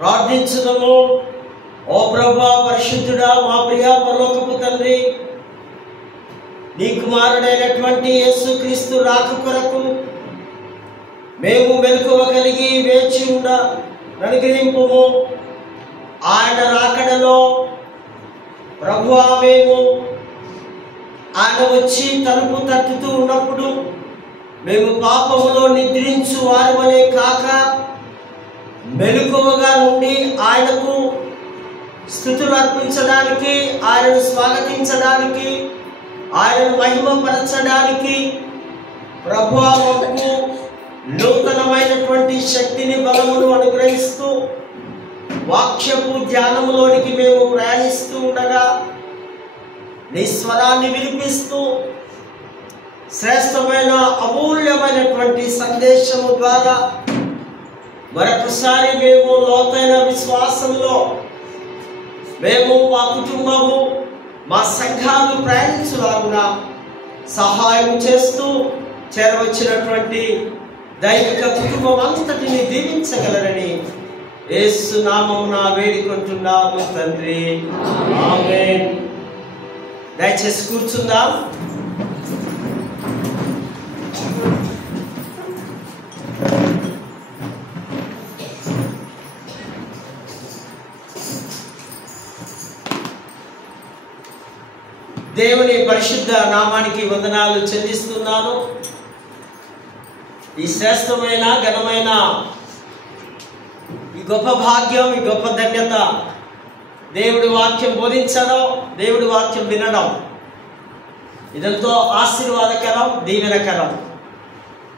ప్రార్థించుదాము. ఓ ప్రభువా, పరిశుద్ధుడా, మా ప్రియ పరలోకపు తండ్రి, నీ కుమారుడైనటువంటి యేసుక్రీస్తు రాక కొరకు మేము మెలకువ కలిగి వేచి ఉండ అనుగ్రహింపుము. ఆయన రాకడలో ప్రభువా, మేము ఆయన వచ్చి తలుపు తట్టుతూ ఉన్నప్పుడు మేము పాపములో నిద్రించు వారమనే కాక మెలకువగా నుండి ఆయనకు స్తుతులు అర్పించడానికి, ఆయనను స్వాగతించడానికి, ఆయనను మహిమపరచడానికి ప్రభువా మాకు నూతనమైనటువంటి శక్తిని, బలమును అనుగ్రహిస్తూ వాక్యపు ధ్యానములోనికి మేము ప్రయాణిస్తూ ఉండగా నీ స్వరాన్ని వినిపిస్తూ శ్రేష్టమైన అమూల్యమైనటువంటి సందేశము ద్వారా మరొకసారి మేము లోతైన విశ్వాసంలో మేము, మా కుటుంబము, మా సంఘాలు ప్రయాణించులాగున సహాయం చేస్తూ చేరవచ్చినటువంటి దైవిక కుటుంబం అంతటిని దీవించగలరని యేసు నామమున వేడుకుంటున్నాము తండ్రి, ఆమేన్. దయచేసి కూర్చుందాం. దేవుని పరిశుద్ధ నామానికి వందనాలు చెల్లిస్తున్నాను. ఈ శ్రేష్టమైన ఘనమైన ఈ గొప్ప భాగ్యం, ఈ గొప్ప ధన్యత, దేవుడి వాక్యం బోధించడం, దేవుడి వాక్యం వినడం, ఇదంతో ఆశీర్వాదకరం, దీవెనకరం.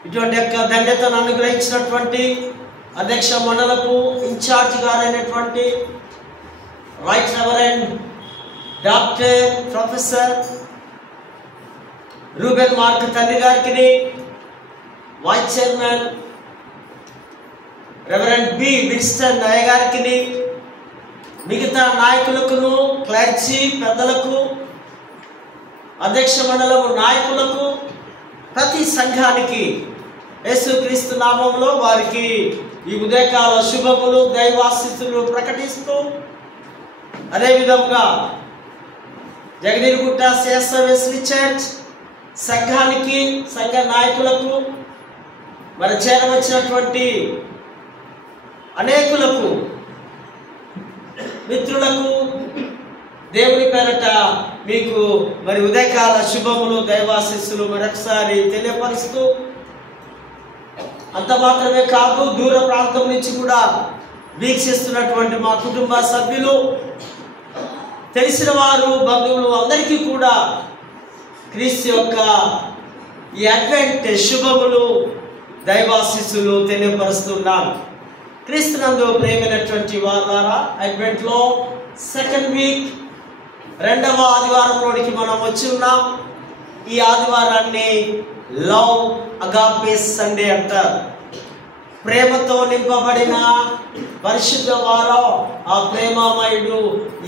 ఇటువంటి యొక్క ధన్యతను అనుగ్రహించినటువంటి అధ్యక్ష మండలకు ఇన్ఛార్జ్ గారైనటువంటి right reverend doctor professor Ruben Mark తండ్రి గారికి, vice chairman reverend B Winston అయ్య గారికి, మిగతా నాయకులకు, క్లర్జీ పెద్దలకు, అధ్యక్ష మండలము నాయకులకు, ప్రతి సంఘానికి యేసుక్రీస్తు నామంలో వారికి ఈ ఉదయకాల శుభములు, దైవాశీస్సులు ప్రకటిస్తూ, అదేవిధంగా జగదీర్గుట్ట సిఎస్ఎంఎస్వి చర్చ్ సంఘానికి, సంఘ నాయకులకు, మరి చేరవచ్చినటువంటి అనేకులకు, మిత్రులకు దేవుని పేరట మీకు మరి ఉదయకాల శుభములు, దైవాశీస్సులు మరొకసారి తెలియపరుస్తూ, అంత మాత్రమే కాదు, దూర ప్రాంతం నుంచి కూడా వీక్షిస్తున్నటువంటి మా కుటుంబ సభ్యులు, తెలిసిన వారు, బంధువులు అందరికీ కూడా క్రీస్తు యొక్క ఈ అడ్వెంట్ శుభములు, దైవాశీస్సులు తెలియపరుస్తున్నాను. క్రీస్తునందు ప్రేమైనటువంటి వారారా, అడ్వెంట్లో సెకండ్ వీక్, రెండవ ఆదివారంలోనికి మనం వచ్చి ఉన్నాం. ఈ ఆదివారాన్ని లవ్ అగాపే సండే అంటారు. ప్రేమతో నింపబడిన పరిశుద్ధ వారం. ఆ ప్రేమామయుడు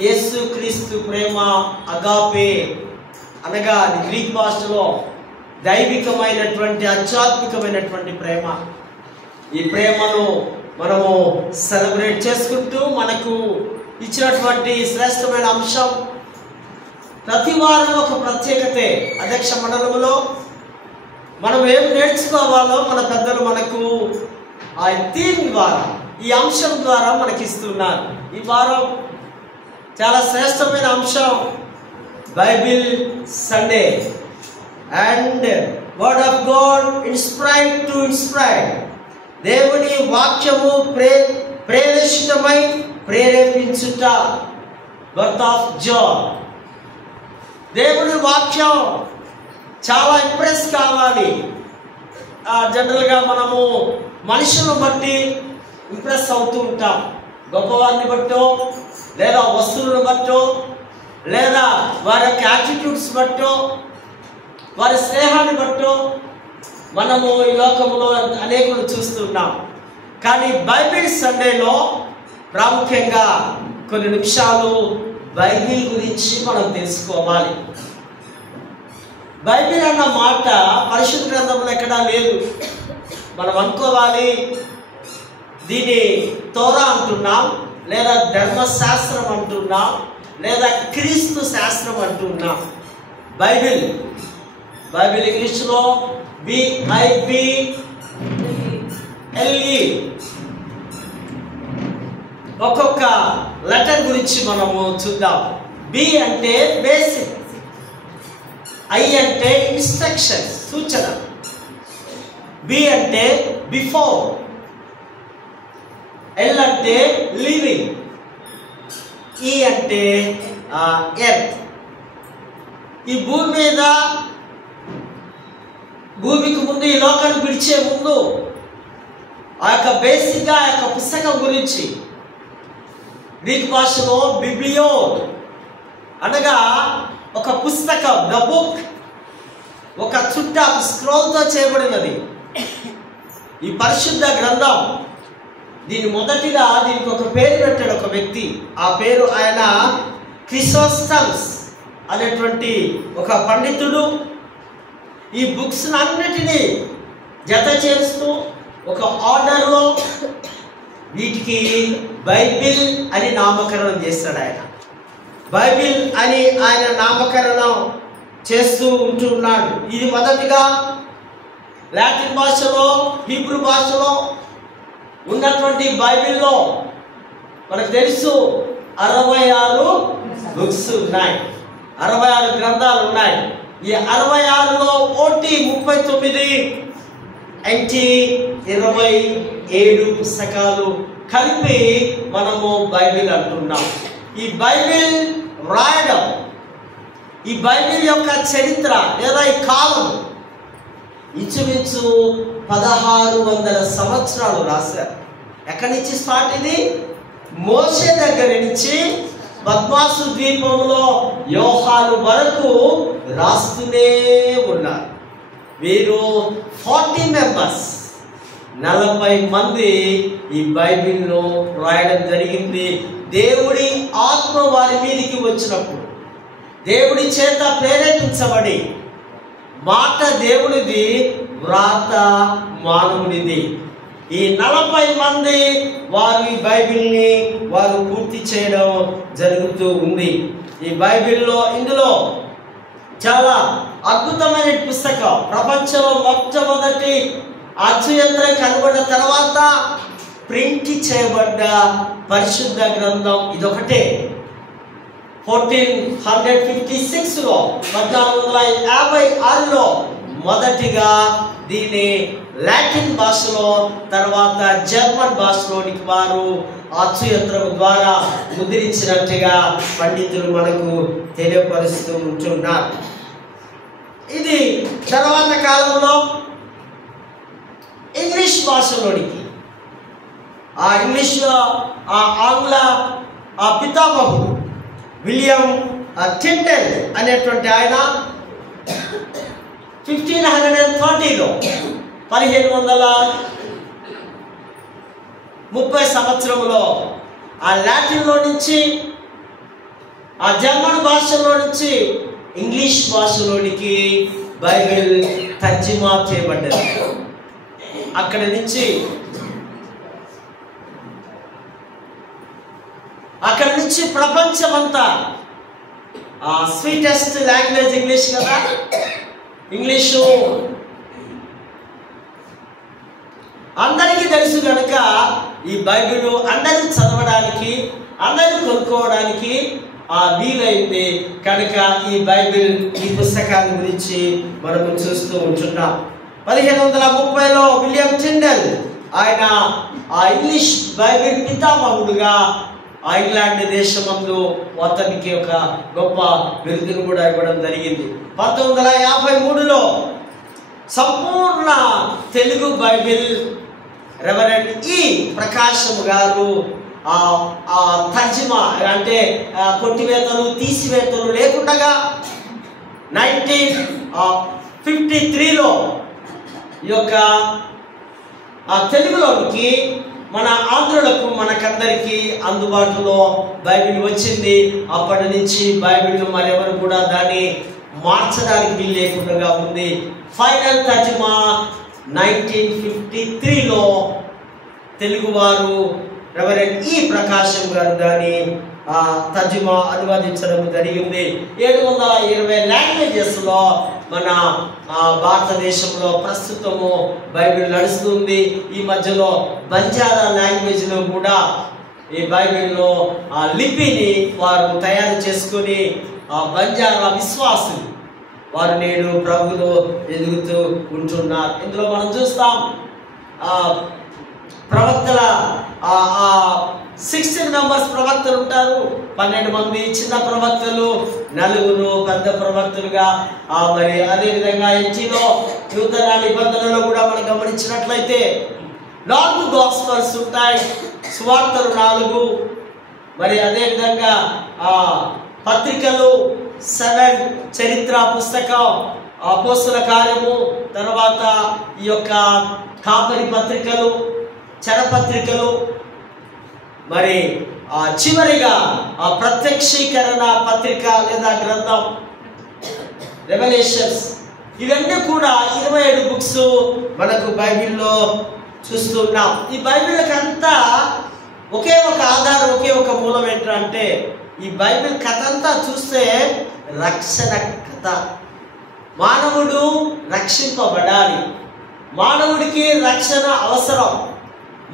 యేసుక్రీస్తు ప్రేమ అగాపే అనగా గ్రీక్ భాషలో దైవికమైనటువంటి, ఆధ్యాత్మికమైనటువంటి ప్రేమ. ఈ ప్రేమను మనము సెలబ్రేట్ చేసుకుంటూ మనకు ఇచ్చినటువంటి శ్రేష్టమైన అంశం, ప్రతి వారం ఒక ప్రత్యేకతే. అధ్యక్ష మండలంలో మనం ఏం నేర్చుకోవాలో మన పెద్దలు మనకు ఆ థీమ్ ద్వారా, ఈ అంశం ద్వారా మనకి ఇస్తున్నారు. ఈ వారం చాలా శ్రేష్టమైన అంశం Bible Sunday and word of God inspired to inspire. దేవుని వాక్యము ప్రేరేషితమై ప్రేరేపించుట, బర్త్ ఆఫ్ జాన్. దేవుని వాక్యం చాలా ఇంప్రెస్ కావాలి. జనరల్గా మనము మనుషులను బట్టి ఇంప్రెస్ అవుతూ ఉంటాం. గొప్పవారిని బట్టో, లేదా వస్తువులను బట్టో, లేదా వారి యొక్క యాటిట్యూడ్స్ బట్టో, వారి స్నేహాన్ని బట్టో మనము ఈ లోకంలో అనేకులు చూస్తున్నాం. కానీ బైబిల్ సండేలో ప్రాముఖ్యంగా కొన్ని నిమిషాలు బైబిల్ గురించి మనం తెలుసుకోవాలి. బైబిల్ అన్న మాట పరిశుద్ధ గ్రంథంలో ఎక్కడా లేదు. మనం అనుకోవాలి దీన్ని తోరా అంటున్నాం, లేదా ధర్మశాస్త్రం అంటున్నాం, లేదా క్రీస్తు శాస్త్రం అంటున్నాం. బైబిల్ ఇంగ్లీష్లో BIBLE. ఒక్కొక్క లెటర్ గురించి మనము చూద్దాం. B అంటే బేసిక్, I అంటే ఇన్స్ట్రక్షన్, సూచన, B అంటే బిఫోర్, L అంటే లివింగ్, E అంటే ఎర్త్. ఈ భూమి మీద, భూమికి ముందు, ఈ లోకాన్ని విడిచే ముందు ఆ యొక్క బేసిక్గా ఆ యొక్క పుస్తకం గురించి గ్రీక్ భాషలో బిబ్లియో అనగా ఒక పుస్తకం, ద బుక్, ఒక చుట్ట స్క్రోల్తో చేయబడినది ఈ పరిశుద్ధ గ్రంథం. దీని మొదటిగా దీనికి ఒక పేరు పెట్టాడు ఒక వ్యక్తి. ఆ పేరు ఆయన క్రిసోస్టమ్స్ అనేటువంటి ఒక పండితుడు. ఈ బుక్స్ అన్నిటినీ జత చేస్తూ ఒక ఆర్డర్లో వీటికి బైబిల్ అని నామకరణం చేస్తాడు ఆయన. బైబిల్ అని ఆయన నామకరణం చేస్తూ ఉంటున్నాడు. ఇది మొదటిగా లాటిన్ భాషలో, హీబ్రూ భాషలో ఉన్నటువంటి బైబిల్లో మనకు తెలుసు 66 బుక్స్ ఉన్నాయి, 66 గ్రంథాలు ఉన్నాయి. ఈ 66లో 39 అంటే 27 పుస్తకాలు కలిపి మనము బైబిల్ అంటున్నాం. ఈ బైబిల్ రాయడం, ఈ బైబిల్ యొక్క చరిత్ర లేదా ఈ కాలం ఇంచుమించు 1600 సంవత్సరాలు రాశారు. ఎక్కడి నుంచి స్టార్ట్? ఇది మోషే దగ్గర నుంచి పద్మాసు ద్వీపంలో యోహాను వరకు రాస్తూనే ఉన్నారు. వీరు 40 మెంబర్స్, 40 మంది ఈ బైబిల్ను రాయడం జరిగింది. దేవుడి ఆత్మ వారి మీదికి వచ్చినప్పుడు, దేవుడి చేత ప్రేరేపించబడి, మాట దేవుడిది, వ్రాత మానవునిది. ఈ 40 మంది వారు ఈ బైబిల్ని వారు పూర్తి చేయడం జరుగుతూ ఉంది. ఈ బైబిల్లో ఇందులో చాలా అద్భుతమైన పుస్తకం. ప్రపంచంలో మొట్టమొదటి అచ్చుయంత్రం కనుగొన్న తర్వాత ప్రింట్ చేయబడ్డ పరిశుద్ధ గ్రంథం ఇదొకటే. 1456లో 1456లో మొదటిగా దీన్ని లాటిన్ భాషలో, తర్వాత జర్మన్ భాషలోనికి వారు అచ్చుయంత్రం ద్వారా ముద్రించినట్టుగా పండితులు మనకు తెలియపరుస్తూ ఉంటున్నారు. ఇది తర్వాత కాలంలో ఇంగ్లీష్ భాషలోనికి, ఆ ఇంగ్లీష్లో ఆ ఆంగ్ల ఆ పితామహుడు విలియం టిండెల్ అనేటువంటి ఆయన 1530లో 1530 సంవత్సరంలో ఆ లాటిన్లో నుంచి, ఆ జర్మన్ భాషలో నుంచి ఇంగ్లీష్ భాషలోనికి బైబిల్ తర్జుమా చేయబడ్డది. అక్కడి నుంచి ప్రపంచమంతా స్వీటెస్ట్ లాంగ్వేజ్ ఇంగ్లీష్ కదా. ఇంగ్లీషు అందరికీ తెలుసు కనుక ఈ బైబిల్ అందరూ చదవడానికి, అందరూ కొనుక్కోవడానికి వీలైంది కనుక ఈ బైబిల్, ఈ పుస్తకాన్ని గురించి మనము చూస్తూ ఉంటున్నాం. 1530లో విలియం టిండెల్ ఆయన ఆ ఇంగ్లీష్ బైబిల్ పితామహుడుగా ఇంగ్లాండ్ దేశమందు అతనికి ఒక గొప్ప బిరుదును కూడా ఇవ్వడం జరిగింది. 1953లో సంపూర్ణ తెలుగు బైబిల్ రెవరెండ్ ఈ ప్రకాశం గారు తర్జుమా అంటే కొట్టివేతలు, తీసివేతలు లేకుండా 1953లో ఈ యొక్క తెలుగులోనికి మన ఆంధ్రులకు, మనకందరికీ అందుబాటులో బైబిల్ వచ్చింది. అప్పటి నుంచి బైబిల్ మరెవరు కూడా దాన్ని మార్చడానికి వీలు లేకుండా ఉంది. ఫైనల్ తర్జుమా 1953లో తెలుగువారు రెవరెండ్ ఈ ప్రకాశం గారు దాన్ని తర్జుమా అనువాదించడం జరిగింది. 720 లాంగ్వేజెస్లో మన భారతదేశంలో ప్రస్తుతము బైబిల్ నడుస్తుంది. ఈ మధ్యలో బంజారా లాంగ్వేజ్లో కూడా ఈ బైబిల్లో లిపిని వారు తయారు చేసుకొని బంజారా విశ్వాసులు వారు నేడు ప్రభువులో ఎదుగుతూ ఉంటున్నారు. ఇందులో మనం చూస్తాం ప్రవక్తల 16 మెంబర్స్ ప్రవక్తలు ఉంటారు. 12 మంది చిన్న ప్రవక్తలు, 4 పెద్ద ప్రవక్తలుగా. మరి అదేవిధంగా ఎన్జిలో నూతన నిబంధనలో కూడా మనం గమనించినట్లయితే 4 గాస్పల్స్ ఉంటాయి, సువార్తలు 4. మరి అదేవిధంగా పత్రికలు 7, చరిత్ర పుస్తకం, అపోస్తల కార్యము, తర్వాత ఈ యొక్క కాపరి పత్రికలు, చరపత్రికలు, మరి చివరిగా ప్రత్యక్షీకరణ పత్రిక లేదా గ్రంథం రెవల్యూషన్స్. ఇవన్నీ కూడా 27 బుక్స్ మనకు బైబిల్లో చూస్తున్నాం. ఈ బైబిల్కి అంతా ఒకే ఒక ఆధారం, ఒకే ఒక మూలం ఏంటంటే ఈ బైబిల్ కథ అంతా చూస్తే రక్షణ కథ. మానవుడు రక్షింపబడాలి, మానవుడికి రక్షణ అవసరం.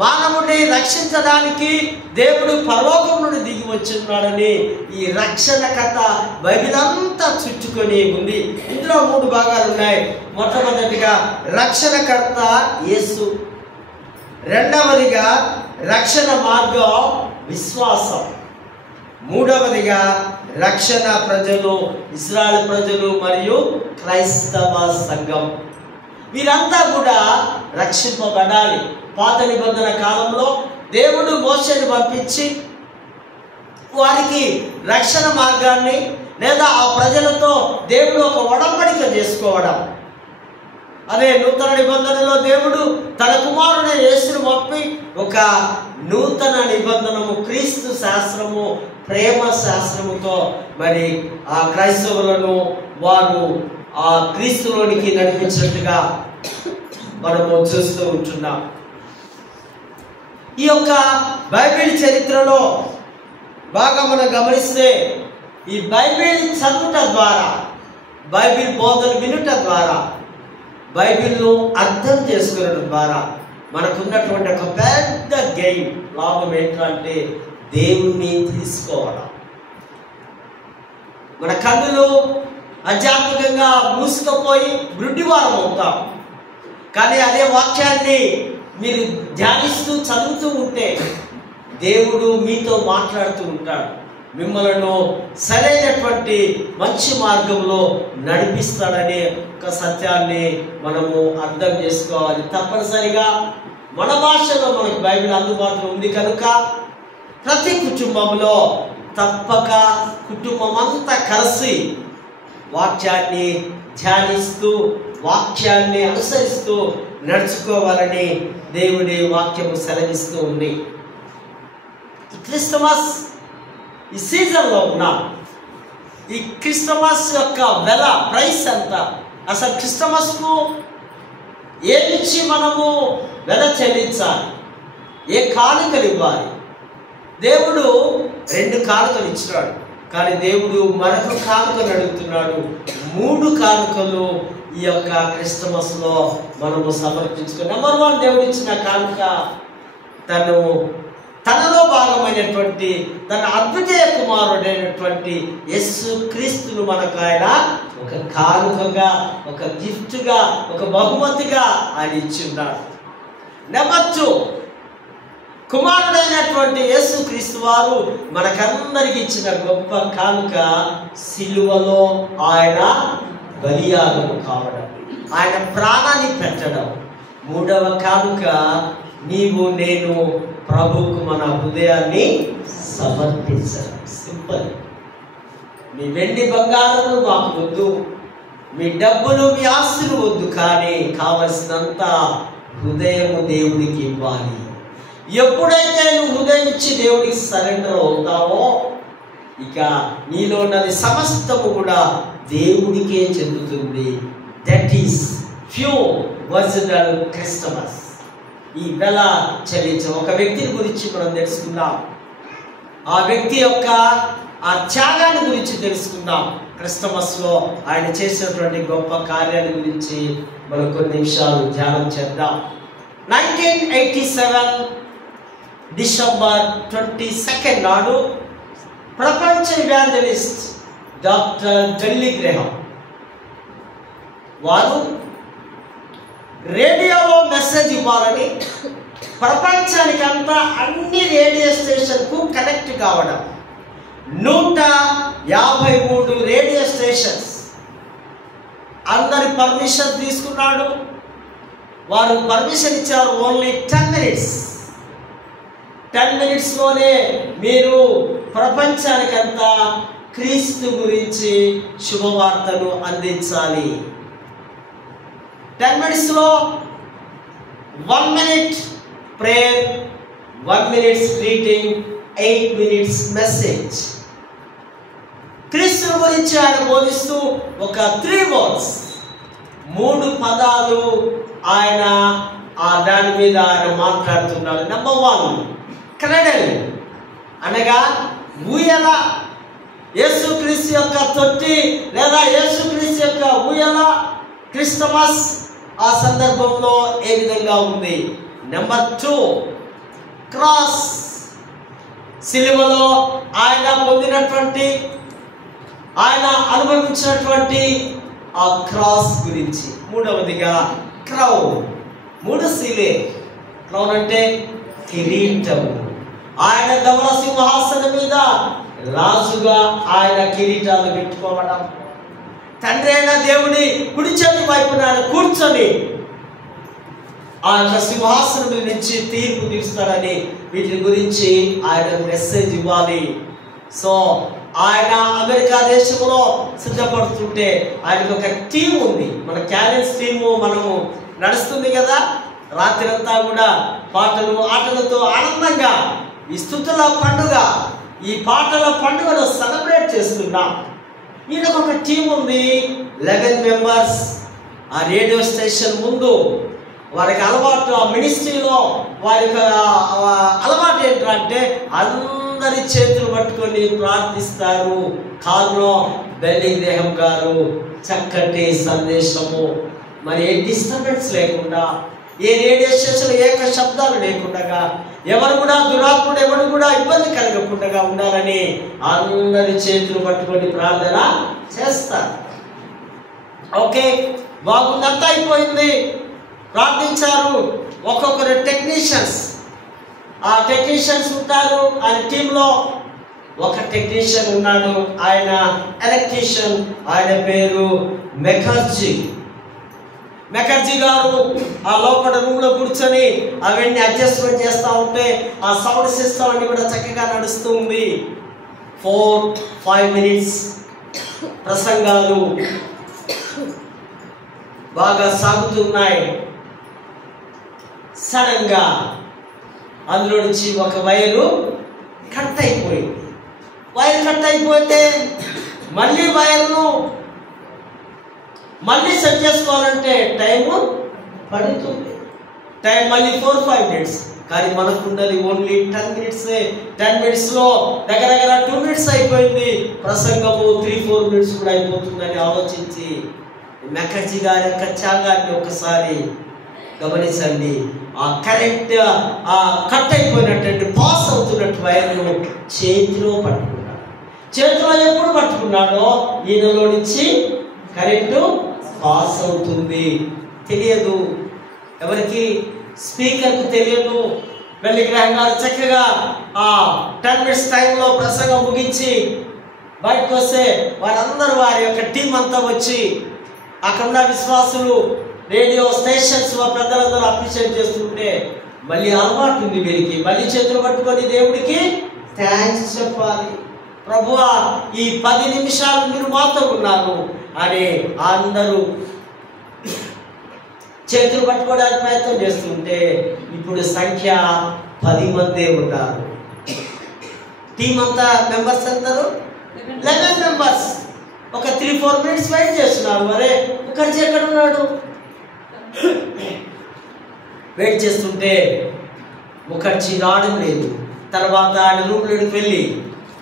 మానవుడిని రక్షించడానికి దేవుడు పరలోకం నుండి దిగి వచ్చున్నాడని ఈ రక్షణ కథ బైబిల్ అంతా చుట్టుకొని ఉంది. ఇందులో 3 భాగాలు ఉన్నాయి. మొట్టమొదటిగా రక్షణకర్త యేసు, రెండవదిగా రక్షణ మార్గం విశ్వాసం, మూడవదిగా రక్షణ ప్రజలు, ఇశ్రాయేలు ప్రజలు మరియు క్రైస్తవ సంఘం. వీరంతా కూడా రక్షింపబడాలి. పాత నిబంధన కాలంలో దేవుడు మోషేని పంపించి వారికి రక్షణ మార్గాన్ని లేదా ఆ ప్రజలతో దేవుడు ఒక ఒడంబడిక చేసుకోవడం. అదే నూతన నిబంధనలో దేవుడు తన కుమారుని యేసును పంపి ఒక నూతన నిబంధనము, క్రీస్తు శాస్త్రము, ప్రేమ శాస్త్రముతో మరి ఆ క్రైస్తవులను వారు ఆ క్రీస్తులోనికి నడిపించినట్టుగా మనము చూస్తూ ఉంటున్నాం. ఈ యొక్క బైబిల్ చరిత్రలో బాగా మనం గమనిస్తే ఈ బైబిల్ చదువుట ద్వారా, బైబిల్ బోధన వినుట ద్వారా, బైబిల్ను అర్థం చేసుకోవడం ద్వారా మనకున్నటువంటి ఒక పెద్ద గెయిన్, లాభం ఏంటంటే దేవుణ్ణి తీసుకోవడం. మన కన్నులు ఆధ్యాత్మికంగా మూసుకుపోయి గుడ్డివారం అవుతాం. కానీ అదే వాక్యాన్ని మీరు ధ్యానిస్తూ చదువుతూ ఉంటే దేవుడు మీతో మాట్లాడుతూ ఉంటాడు. మిమ్మల్ని సరైనటువంటి మంచి మార్గంలో నడిపిస్తాడనే ఒక సత్యాన్ని మనము అర్థం చేసుకోవాలి. తప్పనిసరిగా మన భాషలో మనకు బైబిల్ అందుబాటులో ఉంది కనుక ప్రతి కుటుంబంలో తప్పక కుటుంబం అంతా కలిసి వాక్యాన్ని ధ్యానిస్తూ, వాక్యాన్ని అనుసరిస్తూ నడుచుకోవాలని దేవుడి వాక్యము సెలవిస్తూ ఉంది. క్రిస్టమస్ ఈ సీజన్లో ఉన్నాం. ఈ క్రిస్టమస్ యొక్క వెల, ప్రైస్ ఎంత? అసలు క్రిస్టమస్కు ఏమిచ్చి మనము వెల చెల్లించాలి? ఏ కానుకలు ఇవ్వాలి? దేవుడు 2 కానుకలు ఇచ్చినాడు, కానీ దేవుడు మరొక కానుకలు అడుగుతున్నాడు. 3 కానుకలు ఈ యొక్క క్రిస్టమస్లో మనము సమర్పించుకుని. నెంబర్ 1 దేవుడు ఇచ్చిన కానుక తనలో భాగమైనటువంటి తన అద్వితీయ కుమారుడైనటువంటి యేసు క్రీస్తును మనకు ఆయన ఒక కానుకగా, ఒక గిఫ్ట్గా, ఒక బహుమతిగా ఆయన ఇచ్చి ఉన్నాడు. నెంబర్ 2 కుమారుడైనటువంటి యేసు క్రీస్తు వారు మనకందరికి ఇచ్చిన గొప్ప కానుక సిలువలో ఆయన బలియాగము కావడం, ఆయన ప్రాణాన్ని పెట్టడం. 3వ కానుక నీవు నేను ప్రభువుకు మన హృదయాన్ని సమర్పించడం. సింపుల్. మీ వెండి బంగారములు మాకు వద్దు, మీ డబ్బులు మీ ఆస్తులు వద్దు, కానీ కావలసినంత హృదయము దేవుడికి ఇవ్వాలి. ఎప్పుడైతే నువ్వు హృదయం ఇచ్చి దేవుడికి సరెండర్ అవుతావో ఇక నీలో ఉన్నది సమస్తము కూడా దేవుడికే చెందుతుంది. That is pure original Christmas. ఈ వెల చెల్లించాం. ఒక వ్యక్తిని గురించి మనం తెలుసుకుందాం. ఆ వ్యక్తి యొక్క ఆ త్యాగాన్ని గురించి తెలుసుకుందాం. క్రిస్టమస్లో ఆయన చేసినటువంటి గొప్ప కార్యాల గురించి మనం కొన్ని నిమిషాలు ధ్యానం చేద్దాం. 1987 డిసెంబర్ 22 నాడు ప్రపంచ ఇవాంజలిస్ట్ డాక్టర్ బిల్లీ గ్రేహాం వారు రేడియోలో మెసేజ్ ఇవ్వాలని ప్రపంచానికంతా అన్ని రేడియో స్టేషన్కు కనెక్ట్ కావడం, 153 రేడియో స్టేషన్స్ అందరి పర్మిషన్ తీసుకున్నాడు. వారు పర్మిషన్ ఇచ్చారు. ఓన్లీ 10 మినిట్స్లోనే మీరు ప్రపంచానికంతా క్రీస్తు గురించి శుభవార్తను అందించాలి. 10 మినిట్స్లో 1 minute prayer, 1 minutes greeting, 8 minutes message. క్రీస్తు గురించి ఆయన బోధిస్తూ ఒక 3 words 3 పదాలు ఆయన దాని మీద ఆయన మాట్లాడుతున్నాడు. నెంబర్ 1 క్రెడల్ అనగా ఊయల, యేసుక్రీస్తు యొక్క తొట్టి లేదా యేసుక్రీస్తు యొక్క ఊయల క్రిస్టమస్ ఆ సందర్భంలో ఏ విధంగా ఉంది. నెంబర్ 2 క్రాస్, సిలువలో ఆయన పొందినటువంటి ఆయన అనుభవించినటువంటి ఆ క్రాస్ గురించి. మూడవదిగా క్రౌన్, 3 సీలే. క్రౌన్ అంటే కిరీటం. ఆయన ధవల సింహాసనం మీద రాజుగా ఆయన కిరీటాలు పెట్టుకోవడం, తండ్రి అయిన దేవుని కుడి చేతి వైపున కూర్చొని ఆ యొక్క సింహాసనం నుంచి తీర్పు తీస్తారని వీటి గురించి ఆయన మెసేజ్ ఇవ్వాలి. సో ఆయన అమెరికా దేశంలో సిద్ధపడుతుంటే ఆయనకు ఒక టీం ఉంది. మన క్యాలెన్స్ టీము మనము నడుస్తుంది కదా. రాత్రి అంతా కూడా పాటలు ఆటలతో ఆనందంగా ఈ స్తుతుల పండుగ, ఈ పాటల పండుగను సెలబ్రేట్ చేస్తున్నాం. ఈయనకు ఒక టీం ఉంది, 11 మెంబర్స్. ఆ రేడియో స్టేషన్ ముందు వారికి అలవాటు, ఆ మినిస్ట్రీలో వారికి అలవాటు ఏంటంటే అందరి చేతులు పట్టుకొని ప్రార్థిస్తారు. కారులో బిల్లీ గ్రేహాం గారు చక్కటి సందేశము, మరి ఏ డిస్టర్బెన్స్ లేకుండా, ఏ రేడియో స్టేషన్ ఏక శబ్దాలు లేకుండా, ఎవరు కూడా దురాత్ముడు ఎవరు కూడా ఇబ్బంది కలగకుండా ఉండాలని అందరి చేతులు పట్టుకొని ప్రార్థన చేస్తారు. ఓకే, బాగుందంతా అయిపోయింది, ప్రార్థించారు. ఒక్కొక్కరు టెక్నీషియన్స్, ఆ టెక్నీషియన్స్ ఉంటారు. ఆయన టీంలో ఒక టెక్నీషియన్ ఉన్నాడు, ఆయన ఎలక్ట్రీషియన్, ఆయన పేరు మెకర్జీ గారు ఆ లోపల రూమ్లో కూర్చొని అవన్నీ అడ్జస్ట్మెంట్ చేస్తూ ఉంటే ఆ సౌండ్ సిస్టమ్ అన్ని కూడా చక్కగా నడుస్తూ ఉంది. 4-5 మినిట్స్ ప్రసంగాలు బాగా సాగుతున్నాయి. సడన్గా అందులో నుంచి ఒక వైరు కట్ అయిపోయింది. వైర్ కట్ అయిపోతే మళ్ళీ వైర్ను మళ్ళీ సెట్ చేసుకోవాలంటే టైము పడుతుంది. టైం మళ్ళీ 4-5 మినిట్స్. కానీ మనకు ఉన్నది ఓన్లీ 10 మినిట్సే. 10 మినిట్స్లో దగ్గర 2 మినిట్స్ అయిపోయింది. ప్రసంగము 3-4 మినిట్స్ కూడా అయిపోతుందని ఆలోచించి మెకర్జీ గారి యొక్క త్యాగాన్ని ఒకసారి గమనించండి. ఆ కరెంట్ ఆ కట్ అయిపోయినటువంటి పాస్ అవుతున్నట్టు వైర్ను చేతిలో పట్టుకున్నాడు. చేతిలో ఎప్పుడు పట్టుకున్నాడో ఈయనలో నుంచి కరెంటు పాస్ అవుతుంది. తెలియదు ఎవరికి, స్పీకర్కు తెలియదు. బిల్లీ గ్రేహాం గారు చక్కగా ఆ 10 మినిట్స్ టైంలో ప్రసంగం ముగించి బయటకు వస్తే వారందరూ వారి యొక్క టీం అంతా వచ్చి అక్కడ విశ్వాసులు రేడియో స్టేషన్స్ పెద్దలందరూ అప్రిషియేట్ చేస్తుంటే మళ్ళీ అలవాటు ఉంది వీరికి. మళ్ళీ చేతులు పట్టుకొని దేవుడికి థ్యాంక్స్ చెప్పాలి. ప్రభువా, ఈ 10 నిమిషాలు మీరు మాతో ఉన్నారు అని అందరూ చేతులు పట్టుకోవడానికి ప్రయత్నం చేస్తుంటే ఇప్పుడు సంఖ్య 10 మందే ఉన్నారు. టీం అంతా మెంబర్స్ అందరూ 11 మెంబర్స్. ఒక 3-4 మినిట్స్ వెయిట్ చేస్తున్నారు. మరే ముఖర్జీ ఎక్కడ ఉన్నాడు? వెయిట్ చేస్తుంటే ముఖర్జీ రావడం లేదు. తర్వాత ఆయన రూమ్లోకి వెళ్ళి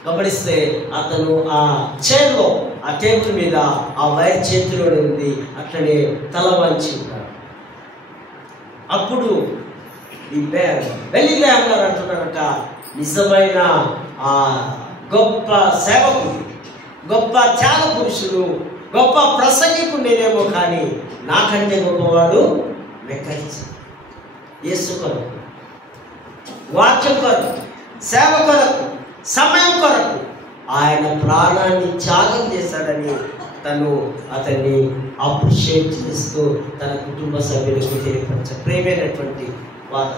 గమనిస్తే అతను ఆ చైర్లో, ఆ టేబుల్ మీద ఆ వైర్ చేతిలో ఉంది, అట్లనే తల వంచి ఉన్నాడు. అప్పుడు ఈ వెల్లి గ్రాహం గారు అంటున్నారట, నిజమైన ఆ గొప్ప సేవకుడు, గొప్ప త్యాగ పురుషుడు, గొప్ప ప్రసంగికుడు నేనేమో, కానీ నాకంటే గొప్పవాడు మెక్కరించి యేసు కొరకు, వాక్యం కొరకు, సేవ కొరకు, సమయం కొరకు ఆయన ప్రాణాన్ని త్యాగం చేశాడని అతన్ని అప్రిషియేట్ చేస్తూ తన కుటుంబ సభ్యులకు తెలియపరచారు. ప్రేమైనటువంటి వాద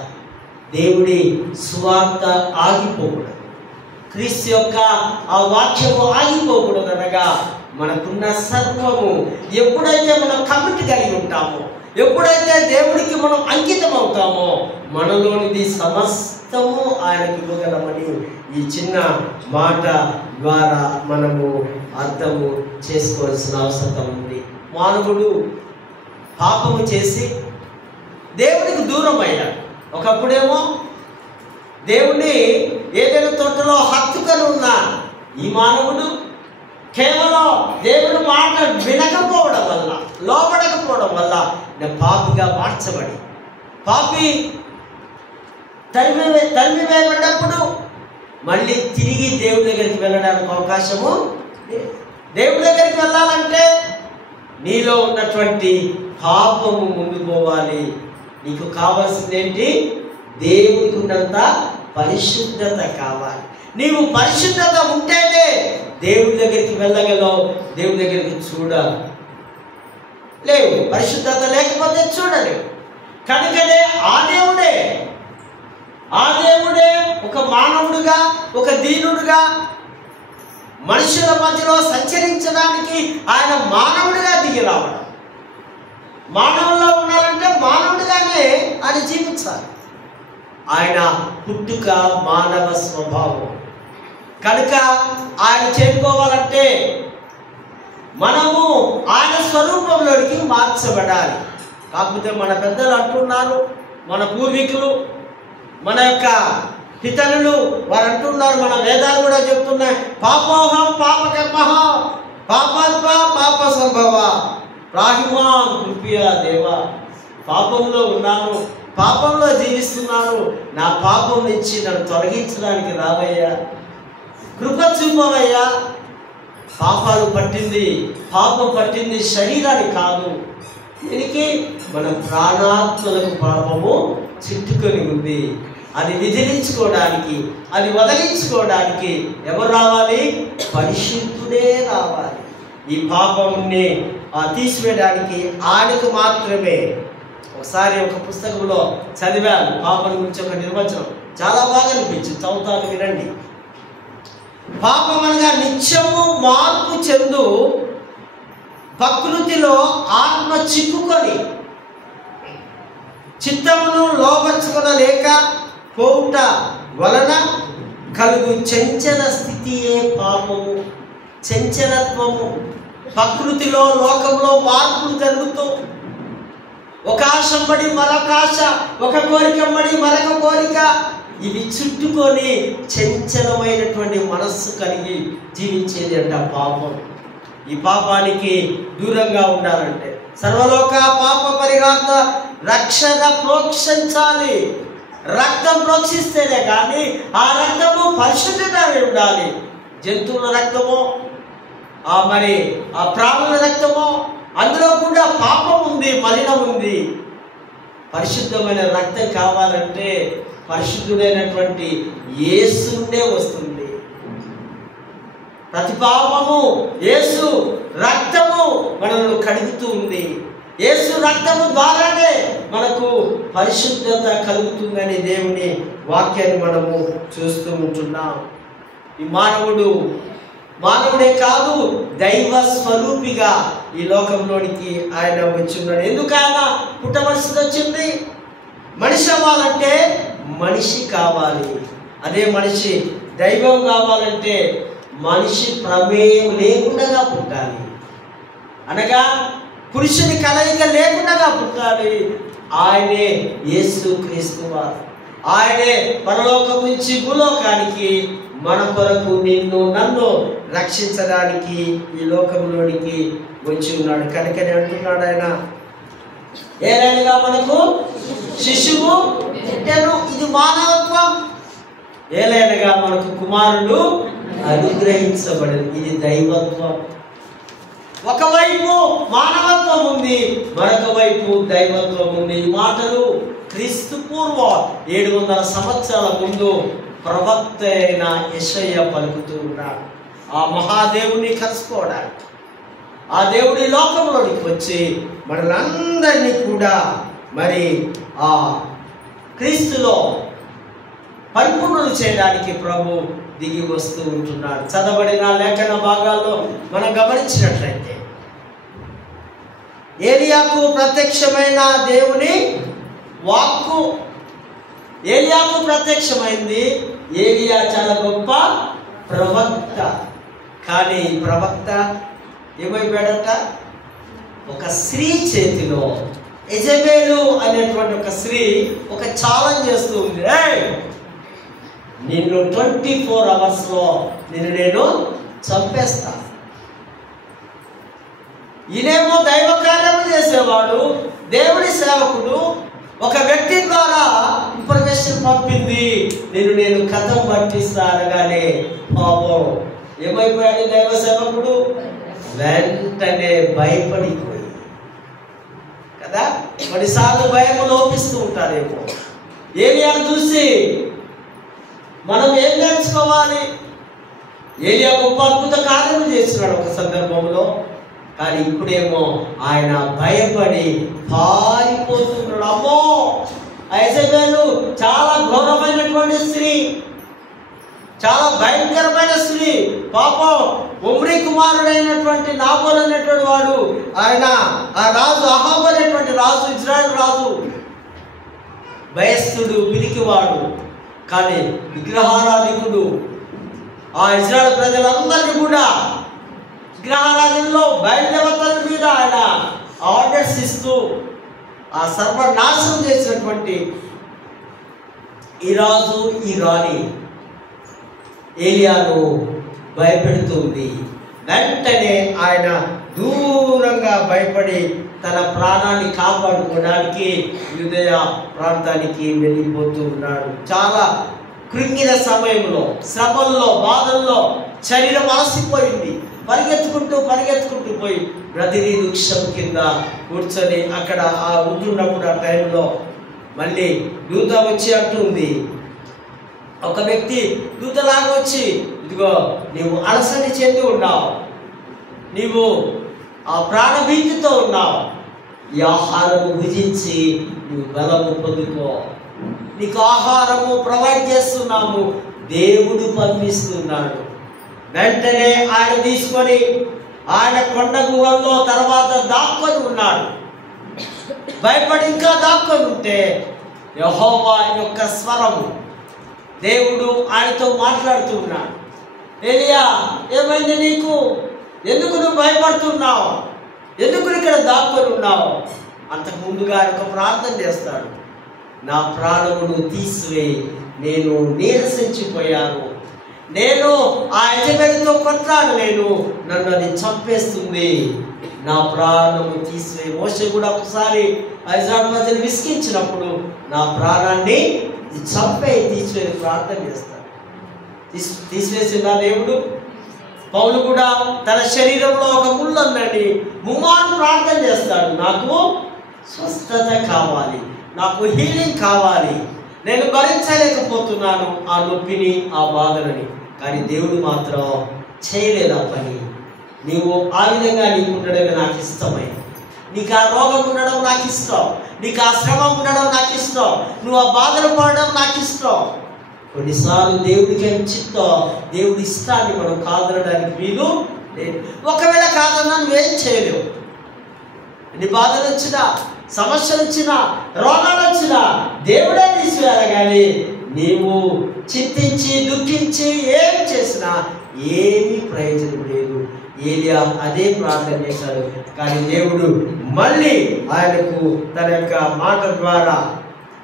దేవుడి సువార్త ఆగిపోకూడదు, క్రీస్తు యొక్క ఆ వాక్యము ఆగిపోకూడదు. అనగా మనకున్న సర్వము ఎప్పుడైతే మనం కమిట్ కలిగి ఉంటామో, ఎప్పుడైతే దేవుడికి మనం అంకితం అవుతామో, మనలోనిది సమస్తము ఆయనకి ఇవ్వగలమని ఈ చిన్న మాట ద్వారా మనము అర్థము చేసుకోవాల్సిన అవసరం ఉంది. మానవుడు పాపము చేసి దేవుడికి దూరం అయ్యాడు. ఒకప్పుడేమో దేవుణ్ణి ఏదైనా తోటలో హత్తుకొని ఉన్న ఈ మానవుడు కేవలం దేవుని మాట వినకపోవడం వల్ల, లోబడకపోవడం వల్ల పాపిగా మార్చబడి, పాపి తరిమివేయబడ్డప్పుడు మళ్ళీ తిరిగి దేవుడి దగ్గరికి వెళ్ళడానికి అవకాశము. దేవుడి దగ్గరికి వెళ్ళాలంటే నీలో ఉన్నటువంటి పాపము ముందు పోవాలి. నీకు కావాల్సింది ఏంటి? దేవుడికి ఉన్నంత పరిశుద్ధత కావాలి. నీవు పరిశుద్ధత ఉంటేనే దేవుడి దగ్గరికి వెళ్ళగలవు, దేవుడి దగ్గరికి చూడాలి. లేవు, పరిశుద్ధత లేకపోతే చూడలేవు. కనుకనే ఆ దేవుడే ఒక మానవుడుగా, ఒక దీనుడుగా మనుషుల మధ్యలో సంచరించడానికి ఆయన మానవుడిగా దిగి రావడం. మానవుల్లో ఉండాలంటే మానవుడిగానే ఆయన జీవించాలి. ఆయన పుట్టుక మానవ స్వభావం కనుక ఆయన చేరుకోవాలంటే మనము ఆయన స్వరూపంలోనికి మార్చబడాలి. కాకపోతే మన పెద్దలు అంటున్నారు, మన పూర్వీకులు, మన యొక్క పితరులు వారు అంటున్నారు, మన వేదాలు కూడా చెప్తున్నాయి, పాపోహం పాపకర్మ పాపాత్మ పాప సంభవ రాహిమా కృపయా దేవ. పాపంలో ఉన్నాను, పాపంలో జీవిస్తున్నాను, నా పాపం నుంచి నన్ను తొలగించడానికి రావయ్యా, కృప చూపవయ్యా. పాపం పట్టింది శరీరాన్ని కాదు, దీనికి మన ప్రాణాత్మలకు పాపము చుట్టుకొని ఉంది. అది విధించుకోవడానికి, అది వదిలించుకోవడానికి ఎవరు రావాలి? పరిశుద్ధుడే రావాలి. ఈ పాపముని తీసివేయడానికి ఆయనకు మాత్రమే. ఒకసారి ఒక పుస్తకంలో చదివాను, పాపం గురించి ఒక నిర్వచనం చాలా బాగా అనిపించింది, చదువుతాను వినండి. పాపం అనగా నిత్యము మార్పు చెందు ప్రకృతిలో ఆత్మ చిక్కుకొని చిత్తమును లోపరుచుకొనలేక పోవుట వలన కలుగు చంచల స్థితియే పాపము. చంచలత్వము, ప్రకృతిలో లోకంలో మార్పులు జరుగుతూ ఒక ఆశ పడి మరొక ఆశ, ఒక కోరిక పడి మరొక కోరిక, ఇవి చుట్టుకొని చంచలమైనటువంటి మనస్సు కలిగి జీవించేది అంట పాపం. ఈ పాపానికి దూరంగా ఉండాలంటే సర్వలోక పాప పరిహార రక్షణ ప్రోక్షించాలి. రక్తం ప్రోక్షిస్తేనే కానీ ఆ రక్తము పరిశుద్ధంగానే ఉండాలి. జంతువుల రక్తము, మరి ఆ ప్రాణుల రక్తము, అందులో కూడా పాపం ఉంది, మలినం ఉంది. పరిశుద్ధమైన రక్తం కావాలంటే పరిశుద్ధుడైనటువంటి యేసునే వస్తుంది. ప్రతి పాపము యేసు రక్తము మనల్ని కడుగుతూ ఉంది. యేసు రక్తము ద్వారానే మనకు పరిశుద్ధత కలుగుతుందని దేవుని వాక్యాన్ని మనము చూస్తూ ఉంటున్నాం. ఈ మానవుడే కాదు, దైవ స్వరూపిగా ఈ లోకంలోనికి ఆయన వచ్చిన్నాడు. ఎందుకు ఆయన పుట్టవలసి వచ్చింది? మనిషి అవ్వాలంటే మనిషి కావాలి. అదే మనిషి దైవం కావాలంటే మనిషి ప్రమేయం లేకుండా పుట్టాలి. అనగా పురుషుని కలయిక లేకుండా పుట్టాలి. ఆయనే యేసుక్రీస్తు వారు. ఆయనే పరలోకం నుంచి భూలోకానికి మన కొరకు నిన్ను నన్ను రక్షించడానికి ఈ లోకంలోనికి వచ్చి ఉన్నాడు. కనుకనే అంటున్నాడు ఆయన, ఏలైనగా మనకు శిశువు పుట్టెను. ఇది మానవత్వం. ఏలైనగా మనకు కుమారుడు అనుగ్రహించబడదు. ఇది దైవత్వం. ఒకవైపు మానవత్వం ఉంది, మరొక వైపు దైవత్వం ఉంది. ఈ మాటలు క్రీస్తు పూర్వం 700 సంవత్సరాల ముందు ప్రవక్త అయిన యెషయా పలుకుతూ ఉన్నాడు. ఆ మహాదేవుని కలుసుకోవడానికి ఆ దేవుడి లోకంలోనికి వచ్చి మనలందరినీ కూడా మరి ఆ క్రీస్తులో పరిపూర్ణులు చేయడానికి ప్రభు దిగి వస్తూ ఉంటున్నాడు. చదవబడిన లేఖన భాగాల్లో మనం గమనించినట్లయితే ఏలియాకు ప్రత్యక్షమైన దేవుని వాక్కు ఏలియాకు ప్రత్యక్షమైంది. ఏలియా చాలా గొప్ప ప్రవక్త. కానీ ప్రవక్త ఏమైపోయాడట? ఒక స్త్రీ చేతిలో, యెజబెలు అనేటువంటి ఒక స్త్రీ ఒక ఛాలెంజ్ చేస్తూ ఉంది. నిన్ను 24 అవర్స్లో నిన్ను నేను చంపేస్తా. ఈయనేమో దైవ కార్యము చేసేవాడు, దేవుడి సేవకుడు. ఒక వ్యక్తి ద్వారా ఇన్ఫర్మేషన్ పంపింది, నేను కథం పట్టిస్తా అనగానే పాపం ఏమైపోయాడు దైవ సేవకుడు? వెంటనే భయపడిపోయి కదా. కొన్నిసార్లు భయం లోపిస్తూ ఉంటారేమో. ఏలియాను చూసి మనం ఏం నేర్చుకోవాలి? ఏలియా గొప్ప అద్భుత కార్యము చేస్తున్నాడు ఒక సందర్భంలో. కానీ ఇప్పుడేమో ఆయన భయపడి పారిపోతున్నాడు. అమ్మో, యెజబెలు చాలా ఘోరమైనటువంటి స్త్రీ, చాలా భయంకరమైన స్త్రీ. పాపం ఒమ్రీ కుమారుడైనటువంటి నాబోలు అనేటువంటి వాడు, ఆయన ఆ రాజు అహాబు అనేటువంటి రాజు, ఇజ్రాయెల్ రాజు, భయస్థుడు, పిరికివాడు, కానీ విగ్రహారాధికుడు. ఆ ఇజ్రాయెల్ ప్రజలందరినీ కూడా విగ్రహారాధనలో బయలుదేవతల మీద ఆయన ఆర్డర్స్ ఇస్తూ ఆ సర్వనాశనం చేసినటువంటి ఈ రాజు, ఈ రాణి ఏలియాను భయపెడుతుంది. వెంటనే ఆయన దూరంగా భయపడి తన ప్రాణాన్ని కాపాడుకోవడానికి యూదయ ప్రాంతానికి వెళ్ళిపోతూ ఉన్నాడు. చాలా కృంగిన సమయంలో, శ్రమల్లో, బాధల్లో శరీరం అలసిపోయింది. పరిగెత్తుకుంటూ పోయి బ్రదిరి వృక్షం కింద కూర్చొని అక్కడ ఉంటున్నప్పుడు ఆ టైంలో మళ్ళీ దూత వచ్చి అంటుంది, ఒక వ్యక్తి దూతలాగా వచ్చి, ఇదిగో నీవు అలసట చెంది ఉన్నావు, నీవు ఆ ప్రాణభీతితో ఉన్నావు, ఈ ఆహారము భుజించి నువ్వు బలము పొందుకో. నీకు ఆహారము ప్రొవైడ్ చేస్తున్నాము, దేవుడు పంపిస్తున్నాడు. వెంటనే ఆయన తీసుకొని ఆయన కొండ గుహల్లో తర్వాత దాక్కొని ఉన్నాడు. భయపడి ఇంకా దాక్కొని ఉంటే యెహోవా యొక్క స్వరము, దేవుడు ఆయనతో మాట్లాడుతూ ఉన్నాడు. ఏలియా, ఏమైంది నీకు? ఎందుకు నువ్వు భయపడుతున్నావు? ఎందుకు ఇక్కడ దాక్కొని ఉన్నావు? అంతకు ముందుగా ఒక ప్రార్థన చేస్తాడు. నా ప్రాణమును తీసివేయి, నేను నీరసించిపోయాను, నేను ఆ యెజబెలుతో కొట్లాడలేను, నన్ను అది చంపేస్తుంది, నా ప్రాణము తీసివేయి. మోషే కూడా ఒకసారి ఇజ్రాయెల్ ప్రజలు విసిగించినప్పుడు నా ప్రాణాన్ని తీసివేసి ప్రార్థన చేస్తాడు. తీసివేసిందా దేవుడు? పౌలు కూడా తన శరీరంలో ఒక ముళ్ళు ఉందని ముమ్మారు ప్రార్థన చేస్తాడు. నాకు స్వస్థత కావాలి, నాకు హీలింగ్ కావాలి, నేను భరించలేకపోతున్నాను ఆ నొప్పిని, ఆ బాధలని. కానీ దేవుడు మాత్రం చేయలేదు ఆ పని. నీవు ఆ విధంగా నీకు ఉండడమే నాకు ఇష్టమైంది. నీకు ఆ రోగం ఉండడం నాకు ఇష్టం, నీకు ఆ శ్రమ ఉండడం నాకు ఇష్టం, నువ్వు ఆ బాధలు పడడం నాకు ఇష్టం. కొన్నిసార్లు దేవుడికి చిత్తం, దేవుడి ఇష్టాన్ని మనం కాదనడానికి వీలు లేదు. ఒకవేళ కాదన్నా నువ్వేం చేయలేవు. నీ బాధలు వచ్చినా, సమస్యలు వచ్చినా, రోగాలు వచ్చినా దేవుడే తీసివేయాలి. కానీ నీవు చింతించి దుఃఖించి ఏం చేసినా ఏమీ ప్రయోజనం లేదు. ఏలియా అదే ప్రార్థన చేశాడు. కానీ దేవుడు మళ్ళీ ఆయనకు తన యొక్క మాట ద్వారా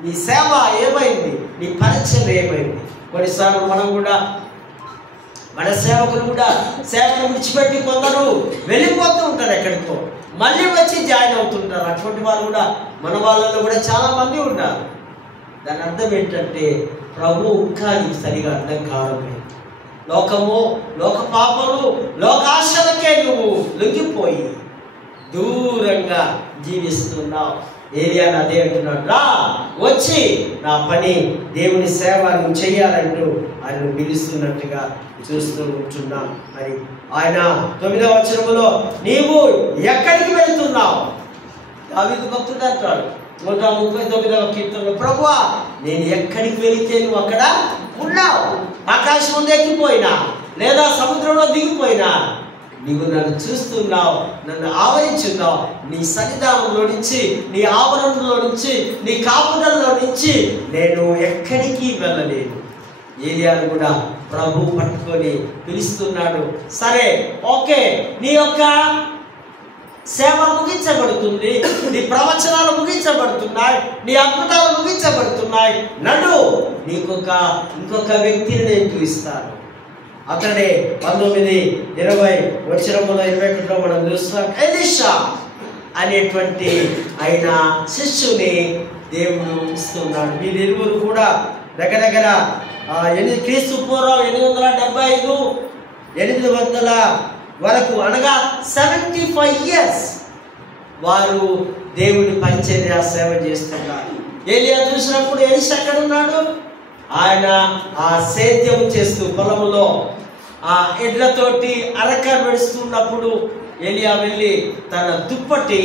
నీ సేవ ఏమైంది, నీ పరిచయం ఏమైంది. కొన్నిసార్లు మనం కూడా మన సేవకులు కూడా సేవను విడిచిపెట్టి కొందరు వెళ్ళిపోతూ ఉంటారు, ఎక్కడికో మళ్ళీ వచ్చి జాయిన్ అవుతుంటారు. అటువంటి వాళ్ళు కూడా మన వాళ్ళలో కూడా చాలా మంది ఉన్నారు. దాని అర్థం ఏంటంటే ప్రభు ఇంకా నీకు సరిగా అర్థం కావడం లేదు. లోకము, లోక పాపము, లోకాశలకే నువ్వు లొంగిపోయి దూరంగా జీవిస్తున్నావు. ఏలియా అదే అంటున్నాడు, రా వచ్చి నా పని దేవుని సేవ నువ్వు చెయ్యాలంటూ ఆయన పిలుస్తున్నట్టుగా చూస్తూ ఉంటున్నాం. మరి ఆయన 9వ వచనములో నీవు ఎక్కడికి వెళ్తున్నావు? దావీదు భక్తుడు అంటాడు 139వ కీర్తనలో, ప్రభువా నేను ఎక్కడికి వెళితే నువ్వు అక్కడ ఉన్నావు. ఆకాశం ముందు ఎక్కిపోయినా లేదా సముద్రంలో దిగిపోయినా నీవు నన్ను చూస్తున్నావు, నన్ను ఆవరించున్నావు. నీ సన్నిధానంలో నుంచి, నీ ఆవరణలో నుంచి, నీ కాపుదల్లో నుంచి నేను ఎక్కడికి వెళ్ళలేదు. ఏలియాను కూడా ప్రభు పట్టుకొని పిలుస్తున్నాడు. సరే, ఓకే, నీ యొక్క సేవ ముగించబడుతుంది, నీ ప్రవచనాలు ముగించబడుతున్నాయి, నీ అద్భుతాలు ముగించబడుతున్నాయి. నన్ను ఇంకొక వ్యక్తిని నేను చూపిస్తాను. అతడే 19:20 వచనములో 21లో మనం చూస్తాం. ఎలీషా అనేటువంటి ఆయన శిష్యుని దేవుడు ఇస్తున్నాడు. వీరిరువురు కూడా దగ్గర క్రీస్తు పూర్వం 875, 800 వరకు, అనగా 75 years వారు దేవుని పరిచర్య సేవ చేస్తున్నారు. ఏలియా చూసినప్పుడు ఎలీషా ఎక్కడ ఉన్నాడు? ఆయన ఆ సేద్యం చేస్తూ పొలంలో ఆ ఎడ్లతోటి అరక నడుస్తున్నప్పుడు ఏలియా వెళ్ళి తన దుప్పటి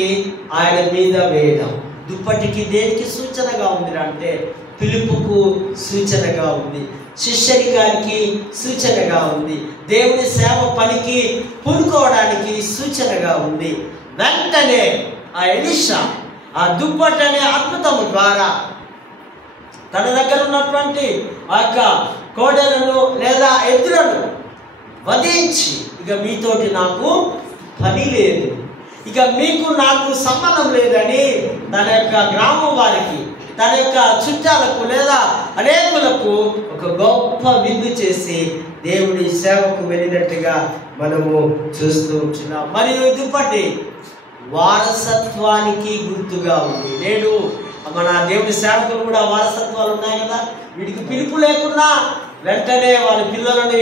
ఆయన మీద వేయడం. దుప్పటికి దేనికి సూచనగా ఉంది అంటే పిలుపుకు సూచనగా ఉంది, శిష్యరికానికి సూచనగా ఉంది, దేవుని సేవ పనికి పూనుకోవడానికి సూచనగా ఉంది. వెంటనే ఆ ఎలీషా ఆ దుప్పటి అనే అద్భుతం ద్వారా తన దగ్గర ఉన్నటువంటి ఆ యొక్క కోడెలను లేదా ఎద్దులను వధించి, ఇక మీతోటి నాకు పని లేదు, ఇక మీకు నాకు సంబంధం లేదని తన యొక్క గ్రామం వారికి, తన యొక్క చుట్టాలకు లేదా అనేకులకు ఒక గొప్ప విందు చేసి దేవుడి సేవకు వెళ్ళినట్టుగా మనము చూస్తూ ఉంటున్నాం. మరియు దుప్పటి వారసత్వానికి గుర్తుగా ఉంది. నేడు మన దేవుడి సేవకులు కూడా వారసత్వాలు ఉన్నాయి కదా, వీటికి పిలుపు లేకున్నా వెంటనే వాళ్ళ పిల్లలను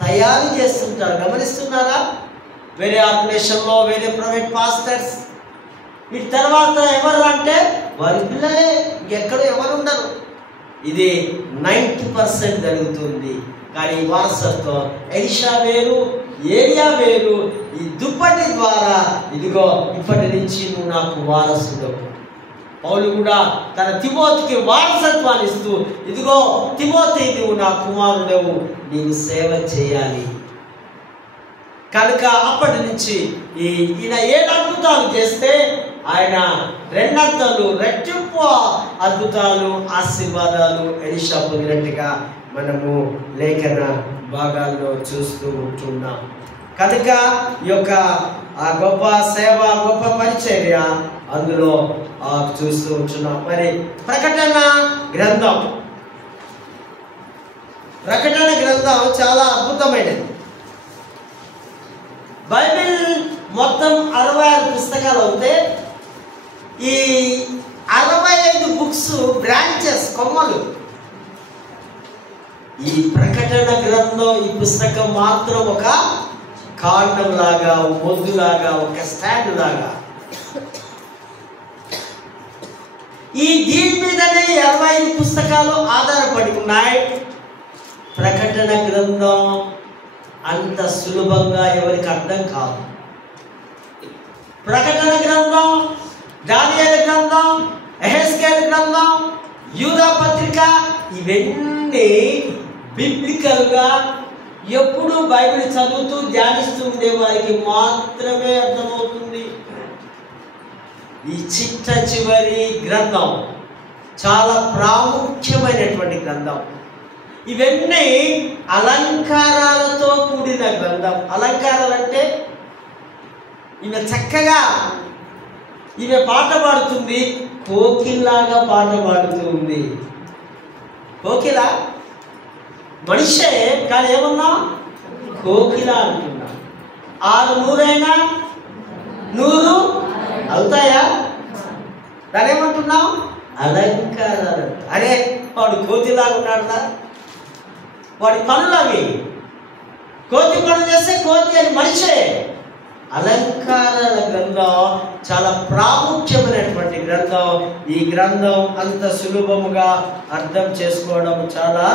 తయారు చేస్తుంటారు. గమనిస్తున్నారా? వేరే ఆర్గనైజేషన్లో వేరే ప్రైవేట్ పాస్టర్స్ వీటి తర్వాత ఎవరు అంటే వారి పిల్లలే, ఎక్కడ ఎవరు ఉండరు. ఇది 90% జరుగుతుంది. కానీ వారసత్వం ఎలీషా వేరు, ఏలియా వేరు. ఈ దుప్పటి ద్వారా ఇదిగో ఇప్పటి నుంచి నువ్వు నాకు వారసుడవు. పౌలు కూడా తన తిమోతికి వారసత్వాన్ని ఇస్తూ, ఇదిగో తిమోతి నువ్వు నా కుమారుడవు, నీవు సేవ చేయాలి. కనుక అప్పటి నుంచి ఈయన 7 అద్భుతాలు చేస్తే ఆయన 2 అంతలు రెట్టింపు అద్భుతాలు, ఆశీర్వాదాలు ఎలీషా పొందినట్టుగా మనము లేఖన భాగాల్లో చూస్తూ ఉంటున్నాం. కనుక ఈ యొక్క ఆ గొప్ప సేవ, గొప్ప పరిచర్య అందులో చూస్తూ ఉంటున్నాం. మరి ప్రకటన గ్రంథం చాలా అద్భుతమైనది. బైబిల్ మొత్తం 66 పుస్తకాలు అవుతే ఈ 65 బుక్స్ బ్రాంచెస్, కొమ్మలు. ఈ ప్రకటన గ్రంథం, ఈ పుస్తకం మాత్రం ఒక కాండం లాగా, మొద్దులాగా, ఒక స్టాండ్ లాగా. దీని మీదనే 25 పుస్తకాలు ఆధారపడి ఉన్నాయి. ప్రకటన గ్రంథం అంత సులభంగా ఎవరికి అర్థం కాదు. ప్రకటన గ్రంథం, దానియేలు గ్రంథం, యెహెజ్కేలు గ్రంథం, యూదా పత్రిక, ఇవన్నీ బిబ్లికల్గా ఎప్పుడు బైబిల్ చదువుతూ ధ్యానిస్తూ ఉండే వారికి మాత్రమే అర్థమవుతుంది. ఈ చిట్ట చివరి గ్రంథం చాలా ప్రాముఖ్యమైనటువంటి గ్రంథం. ఇవన్నీ అలంకారాలతో కూడిన గ్రంథం. అలంకారాలంటే ఈమె చక్కగా ఈమె పాట పాడుతుంది, కోకిల్లాగా పాట పాడుతూ ఉంది. కోకిల మనిషే, కానీ ఏమన్నా కోకిల అంటున్నా. 6 నూరైనా 100 అవుతాయా? దాని ఏమంటున్నాం? అలంకారాలు. అరే వాడు కోతిలాగా ఉన్నాడుదా, వాడి పనులు అవి. కోతి పనులు చేస్తే కోతి అని మనిషే. అలంకారాల గ్రంథం చాలా ప్రాముఖ్యమైనటువంటి గ్రంథం. ఈ గ్రంథం అంత సులభముగా అర్థం చేసుకోవడం చాలా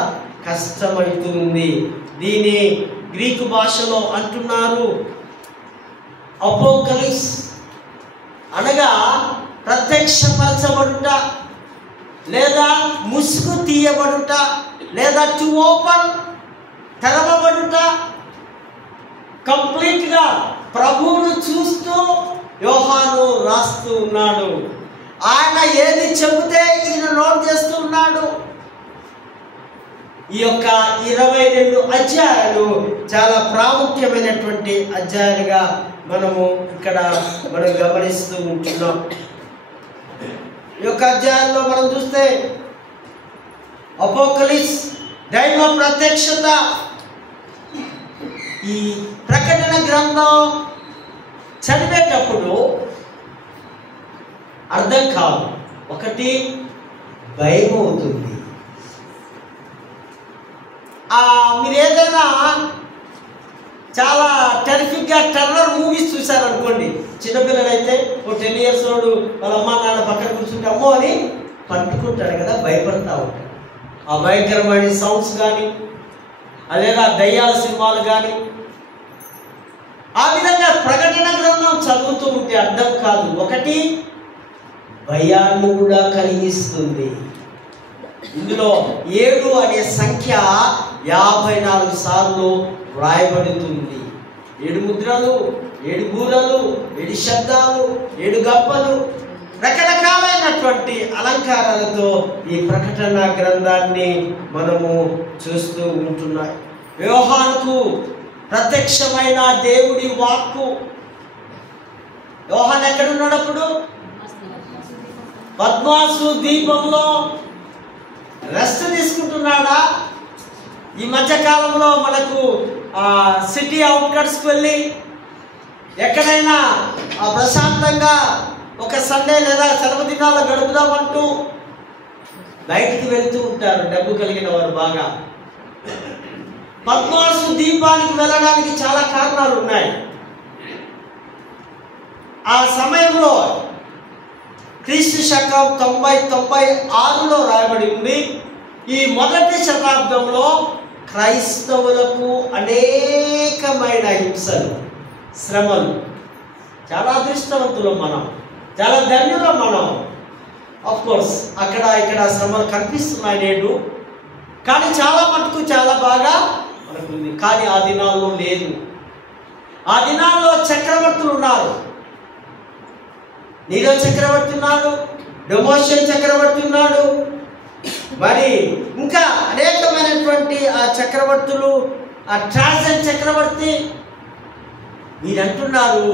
కష్టమవుతుంది. దీని గ్రీకు భాషలో అంటున్నారు అపోకలిప్స్, అనగా ప్రత్యక్షపరచబడుట లేదా ముసుగు తీయబడుట లేదా టు ఓపెన్, తెరవబడుట. కంప్లీట్గా ప్రభువును చూస్తూ యోహాను రాస్తూ ఉన్నాడు. ఆయన ఏది చెబితే ఈయన నోట్ చేస్తూ ఉన్నాడు. ఈ యొక్క 22 అధ్యాయాలు చాలా ప్రాముఖ్యమైనటువంటి అధ్యాయాలుగా మనం గమనిస్తూ ఉంటున్నాం. ఈ యొక్క అధ్యాయంలో మనం చూస్తే అపోకలిప్స్, దైవ ప్రత్యక్షత. ఈ ప్రకటన గ్రంథం చదివేటప్పుడు అర్థం కాదు. ఒకటి భయం అవుతుంది. మీరు ఏదైనా చాలా టెరిఫిక్గా టెర్రర్ మూవీస్ చూసారనుకోండి, చిన్నపిల్లలైతే ఓ 10 years ఓడు వాళ్ళ అమ్మ నాన్న పక్కన కూర్చుంటే అమ్మో అని పట్టుకుంటాడు కదా, భయపడతా ఉంటాడు. ఆ భయంకరమైన సౌండ్స్ కానీ అదేగా దయ్యాల సినిమాలు కానీ, ఆ విధంగా ప్రకటన గ్రంథం చదువుతూ ఉంటే అర్థం కాదు. ఒకటి భయాన్ని కూడా కలిగిస్తుంది. ఇందులో 7 అనే సంఖ్య 54 సార్లు వ్రాయబడుతుంది. 7 ముద్రలు, 7 బూరలు, 7 శబ్దాలు, 7 గంపలు, రకరకాలైనటువంటి అలంకారాలతో ఈ ప్రకటన గ్రంథాన్ని మనము చూస్తూ ఉంటున్నాం. యోహానుకు ప్రత్యక్షమైన దేవుడి వాక్కు. యోహాను ఎక్కడున్నాడప్పుడు? పద్మాసు దీపంలో రెస్ట్ తీసుకుంటున్నాడా? ఈ మధ్యకాలంలో మనకు సిటీ అవుట్కట్స్కి వెళ్ళి ఎక్కడైనా ప్రశాంతంగా ఒక సండే లేదా సెలవు దినాల్లో గడుపుదామంటూ బయటికి వెళ్తూ ఉంటారు డబ్బు కలిగిన వారు. బాగా పద్మాసు దీపానికి వెళ్ళడానికి చాలా కారణాలు ఉన్నాయి. ఆ సమయంలో క్రీస్తు శకం 90-96లో రాయబడి ఉంది. ఈ మొదటి శతాబ్దంలో క్రైస్తవులకు అనేకమైన హింసలు, శ్రమలు. చాలా అదృష్టవంతులు మనం, చాలా ధన్యులం మనం. కోర్స్ అక్కడ ఇక్కడ శ్రమలు కనిపిస్తున్నాయి నేడు, కానీ చాలా మటుకు చాలా బాగా మనకుంది. కానీ ఆ దినాల్లో లేదు. ఆ దినాల్లో చక్రవర్తులు ఉన్నారు. నీరో చక్రవర్తి ఉన్నాడు, డొమోషియన్ చక్రవర్తి ఉన్నాడు, మరి ఇంకా అనేకమైనటువంటి ఆ చక్రవర్తులు, ఆ ట్రాజన్ చక్రవర్తి. మీరంటున్నారు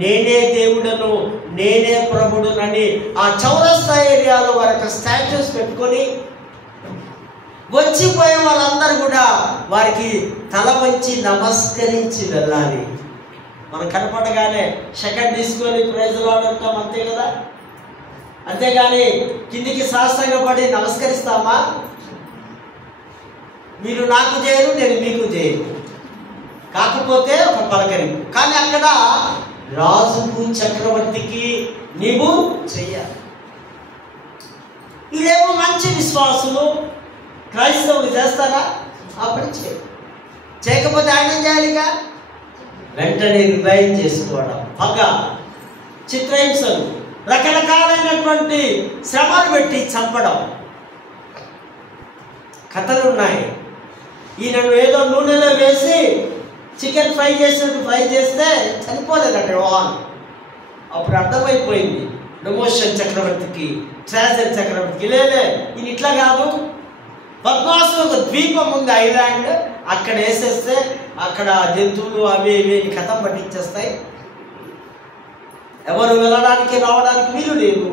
నేనే దేవుడను, నేనే ప్రభుడునని ఆ చౌరస్తా ఏరియాలో వారికి స్టాచ్యూస్ పెట్టుకొని వచ్చిపోయే వాళ్ళందరూ కూడా వారికి తల వంచి నమస్కరించి వెళ్ళాలి. మనం కనపడగానే సెకండ్ తీసుకొని ప్రైజ్లో ఆడుతాం, అంతే కదా. అంతేగాని కిందికి సాష్టాంగపడి నమస్కరిస్తామా? మీరు నాకు చేయరు, నేను మీకు చేయను. కాకపోతే ఒక పలకరింపు. కానీ అక్కడ రాజుకు చక్రవర్తికి నీవు చెయ్యాలి. ఇదేమో మంచి విశ్వాసులు క్రైస్తవులు చేస్తారా? అప్పుడు చేయకపోతే ఆయన చేయాలిగా. వెంటనే రివైవ్ చేసుకోవడం, పగ, చిత్రహింసలు, రకరకాలైనటువంటి శ్రమలు పెట్టి చంపడం. కథలు ఉన్నాయి. ఈయనను ఏదో నూనెలో వేసి చికెన్ ఫ్రై చేసినట్టు ఫ్రై చేస్తే చనిపోలేదట యోహాను. అప్పుడు పద్మాసు ఒక ద్వీపం ఉంది, ఐలాండ్. అక్కడ వేసేస్తే అక్కడ జంతువులు అవి ఇవి కథం పట్టించేస్తాయి, ఎవరు వెళ్ళడానికి రావడానికి వీలు లేదు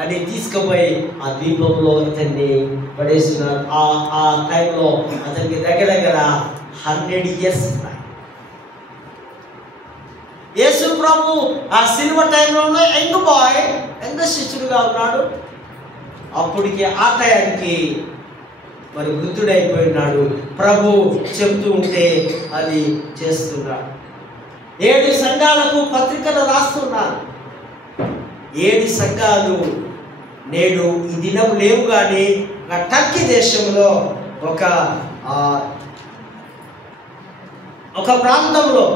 అని తీసుకుపోయి ఆ ద్వీపంలో ఇతన్ని పడేస్తున్నారు. ఆ టైంలో అతనికి దగ్గర 100 years ఉన్నాయి. యేసు ప్రభు ఆ సినిమా టైంలో యంగ్ బాయ్, యంగ్ శిష్యుడుగా ఉన్నాడు. అప్పటికి ఆ టయానికి మరి వృద్ధుడైపోయినాడు. ప్రభు చెబుతూ ఉంటే అది చేస్తున్నాడు. 7 సంఘాలకు పత్రికలు రాస్తున్నారు. 7 సంఘాలు నేడు ఈ దినం లేవు, కానీ టర్కీ దేశంలో ఒక ప్రాంతంలో,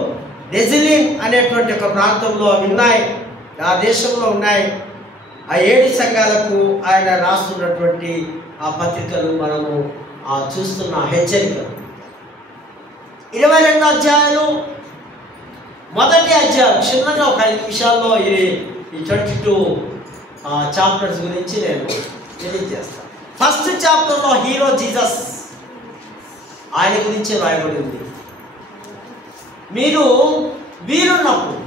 రెజిలిన్ అనేటువంటి ఒక ప్రాంతంలో ఉన్నాయి, ఆ దేశంలో ఉన్నాయి. ఆ 7 సంఘాలకు ఆయన రాస్తున్నటువంటి ఆ పత్రికలు మనము చూస్తున్న హెచ్చరికలు. 22 అధ్యాయాలు. మొదటి అధ్యాయం చిన్నగా ఒక 5 నిమిషాల్లో ఈ 22 చాప్టర్స్ గురించి నేను తెలియజేస్తాను. ఫస్ట్ చాప్టర్లో హీరో జీసస్, ఆయన గురించి రాయబడింది. మీరు వీరున్నప్పుడు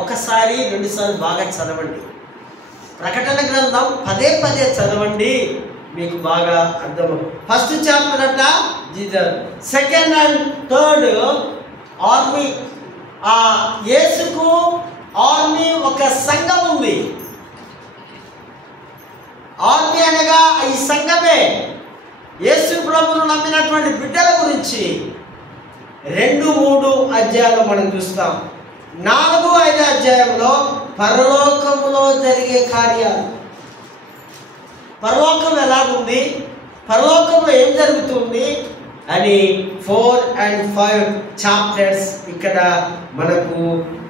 1 2 సార్లు బాగా చదవండి. ప్రకటన గ్రంథం పదే చదవండి, మీకు బాగా అర్థం. ఫస్ట్ చాప్టర్ అట Jesus, second and third army. యేసుకు ఆర్మీ ఒక సంఘం ఉంది. ఆర్మీ అనగా ఈ సంఘమే యేసు ప్రభువును నమ్మినటువంటి బిడ్డల గురించి 2-3 అధ్యాయాలు మనం చూస్తాం. 4-5 అధ్యాయంలో పరలోకములో జరిగే కార్యాలు, పరలోకం ఎలాగుంది, పరలోకంలో ఏం జరుగుతుంది అని 4 and 5 చాప్టర్స్ ఇక్కడ మనకు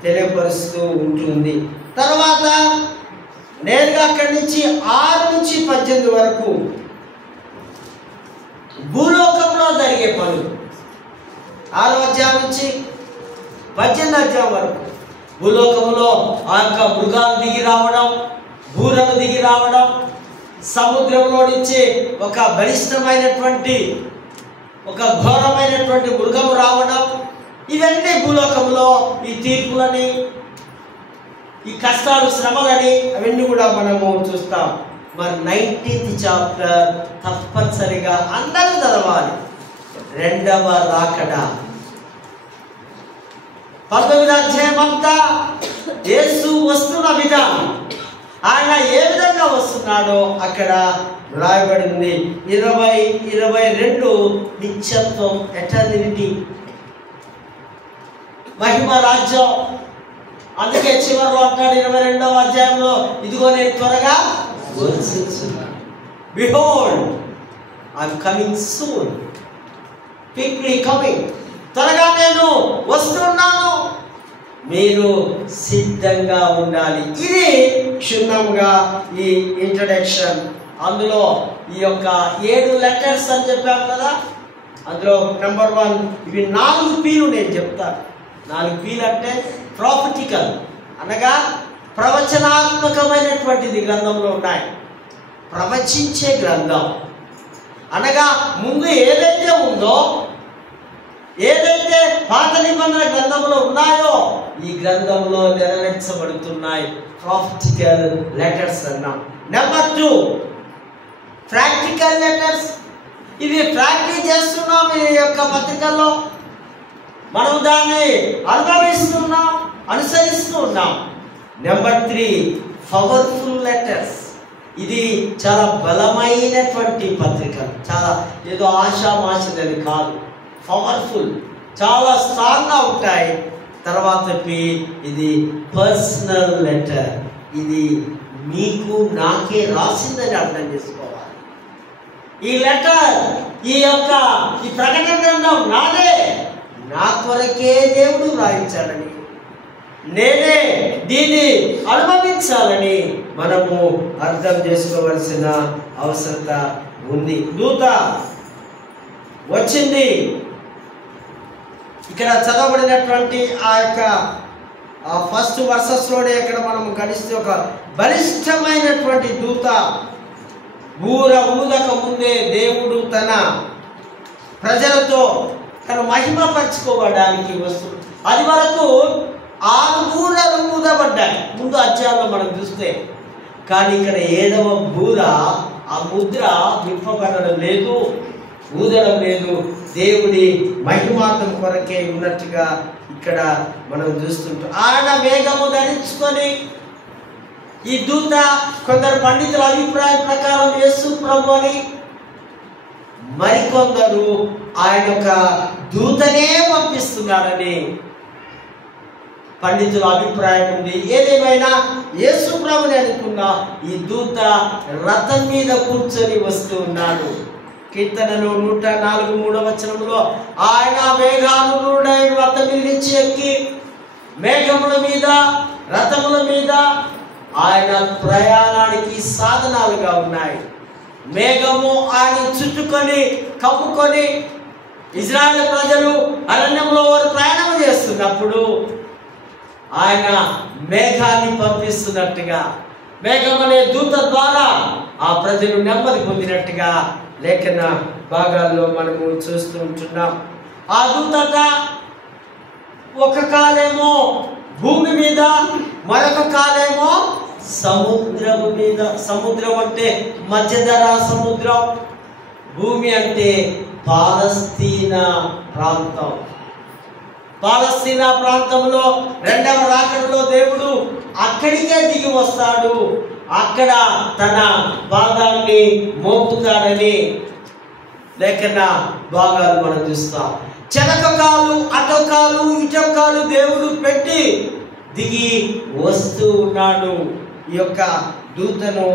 తెలియపరుస్తూ ఉంటుంది. తర్వాత నేరుగా అక్కడి నుంచి 6 నుంచి 18 వరకు భూలోకంలో జరిగే పనులు. 6వ అధ్యాయం నుంచి 18వ అధ్యాయం వరకు భూలోకంలో ఆ యొక్క మృగాలు దిగి రావడం, బూరలు దిగి రావడం, సముద్రంలో నుంచి ఒక బలిష్టమైనటువంటి ఒక ఘోరమైనటువంటి మృగము రావడం, ఇవన్నీ భూలోకంలో ఈ తీర్పులని, ఈ కష్టాలు, శ్రమలని అవన్నీ కూడా మనము చూస్తాం. మరి 19th చాప్టర్ తప్పనిసరిగా అందరూ చదవాలి. 2వ రాకడ. 19వ అధ్యాయం అంతా యేసు వస్తున్న విధానం, ఆయన ఏ విధంగా వస్తున్నాడో అక్కడ రాయబడింది. 20-22 నిత్యత్వం, ఎటర్నిటీ, మహిమ రాజ్యం. అందుకే చివరిలో అంటాడు 22వ అధ్యాయంలో, ఇదిగో నేను త్వరగా వచ్చేస్తున్నాను. Behold I am coming soon, quickly coming. త్వరగా నేను వస్తున్నాను, మీరు సిద్ధంగా ఉండాలి. ఇది క్షుణ్ణంగా ఈ ఇంట్రడక్షన్. అందులో ఈ యొక్క 7 లెటర్స్ అని చెప్పాము కదా, అందులో నెంబర్ 1 ఇవి 4 Pలు నేను చెప్తాను. 4 Pలు అంటే ప్రాఫిటికల్, అనగా ప్రవచనాత్మకమైనటువంటిది గ్రంథంలో ఉన్నాయి. ప్రవచించే గ్రంథం అనగా ముందు ఏదైతే ఉందో, ఏదైతే పాత నిబంధన గ్రంథంలో ఉన్నాయో ఈ గ్రంథంలో నెరవేర్చబడుతున్నాయి. ప్రాఫిటికల్ లెటర్స్ అన్నాం. Number 2 practical letters. ఇవి ప్రాక్టీస్ చేస్తున్నాం ఈ యొక్క పత్రికల్లో, మనం దాన్ని అనుభవిస్తున్నాం, అనుసరిస్తూ ఉన్నాం. Number 3 powerful letters. ఇది చాలా బలమైనటువంటి పత్రిక, చాలా ఏదో ఆశామాషదని కాదు, పవర్ఫుల్, చాలా స్ట్రాంగ్గా ఉంటాయి. తర్వాత ఇది పర్సనల్ లెటర్. ఇది మీకు నాకే రాసిందని అర్థం చేసుకోవాలి. ఈ లెటర్, ఈ ప్రకటన గ్రంథం నాదే, నా కొరకే దేవుడు రాయించాలని, నేనే దీన్ని అనుభవించాలని మనము అర్థం చేసుకోవలసిన అవసరత ఉంది. దూత వచ్చింది. ఇక్కడ చదవబడినటువంటి ఆ యొక్క ఫస్ట్ వర్సెస్లోనే ఇక్కడ మనం గణిస్తే ఒక బలిష్టమైనటువంటి దూత బూర ఊదక ముందే దేవుడు తన ప్రజలతో తన మహిమ పరచుకోవడానికి వస్తుంది. అది వరకు 6 బూరలు ఊదబడ్డాయి ముందు అధ్యాయంలో మనం చూస్తే. కానీ ఇక్కడ 7వ బూర, ఆ ముద్ర విప్పబడడం లేదు, ఊదడం లేదు. దేవుడి మహిమాతం కొరకే ఉన్నట్టుగా ఇక్కడ మనం చూస్తుంటాం. ఆయన మేఘము ధరించుకొని, ఈ దూత కొందరు పండితుల అభిప్రాయం ప్రకారం యేసు ప్రభు అని, మరికొందరు ఆయన యొక్క దూతనే పంపిస్తున్నాడని పండితుల అభిప్రాయం ఉంది. ఏదేమైనా యేసు ప్రభుని అనుకున్న ఈ దూత రథం మీద కూర్చొని వస్తూ ఉన్నాడు. కీర్తనలో 104:3 ఆయన మేఘానుడై రథం మీద నుంచి ఎక్కి, మేఘముల మీద రథముల మీద ఆయన ప్రయాణానికి సాధనాలుగా ఉన్నాయి. మేఘము ఆయన చుట్టుకొని కప్పుకొని ఇజ్రాయేల్ ప్రజలు అరణ్యంలో వారు ప్రయాణం చేస్తున్నప్పుడు ఆయన మేఘాన్ని పంపిస్తున్నట్టుగా, మేఘం అనే దూత ద్వారా ఆ ప్రజలు నెమ్మది పొందినట్టుగా లేఖన భాగాల్లో మనము చూస్తూ ఉంటున్నాం. ఆ దూత ఒక కాలేమో భూమి మీద, మరొక కాలేమో సముద్రం మీద. సముద్రం అంటే మధ్యధరా సముద్రం, భూమి అంటే పాలస్తీనా ప్రాంతం. పాలస్తీనా ప్రాంతంలో 2వ రాకడలో దేవుడు అక్కడికే దిగి వస్తాడు, అక్కడ తన పాదాన్ని మోపుతాడని లేఖన భాగాలు మనం చూస్తాం. చెరకకాలు, అటకాలు, ఇటకాలు దేవుడు పెట్టి దిగి వస్తూ ఉన్నాడు. ఈ యొక్క దూతను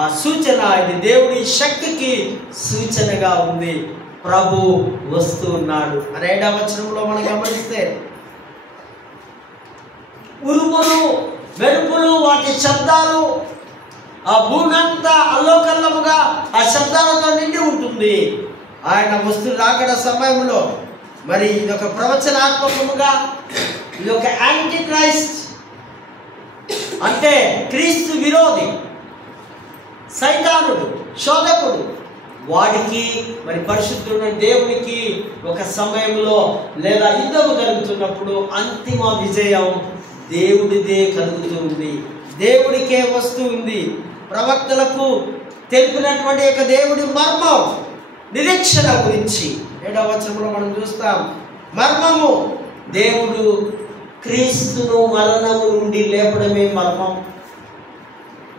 ఆ సూచన, ఇది దేవుడి శక్తికి సూచనగా ఉంది. ప్రభు వస్తూ ఉన్నాడు. 2వ వచనంలో మనం గమనిస్తే, ఉరుములు మెరుపులు వాటి శబ్దాలు, ఆ భూమి అంతా అల్లోకల్లముగా ఆ శబ్దాలతో నిండి ఉంటుంది. ఆయన వస్తు రాకడ సమయంలో మరి ఇదొక ప్రవచనాత్మకముగా, ఇదొక యాంటీ క్రైస్ట్ అంటే క్రీస్తు విరోధి, సైతానుడు, శోధకుడు, వాడికి మరి పరిశుద్ధుడైన దేవునికి ఒక సమయంలో లేదా యుద్ధము జరుగుతున్నప్పుడు అంతిమ విజయం దేవుడిదే కలుగుతుంది, దేవుడికే వస్తుంది. ప్రవక్తలకు తెలిపినటువంటి యొక్క దేవుడి మర్మం, నిరీక్షణ గురించి 7వ వచనంలో మనం చూస్తాం. మర్మము, దేవుడు క్రీస్తును మరణము నుండి లేపడమే మర్మం.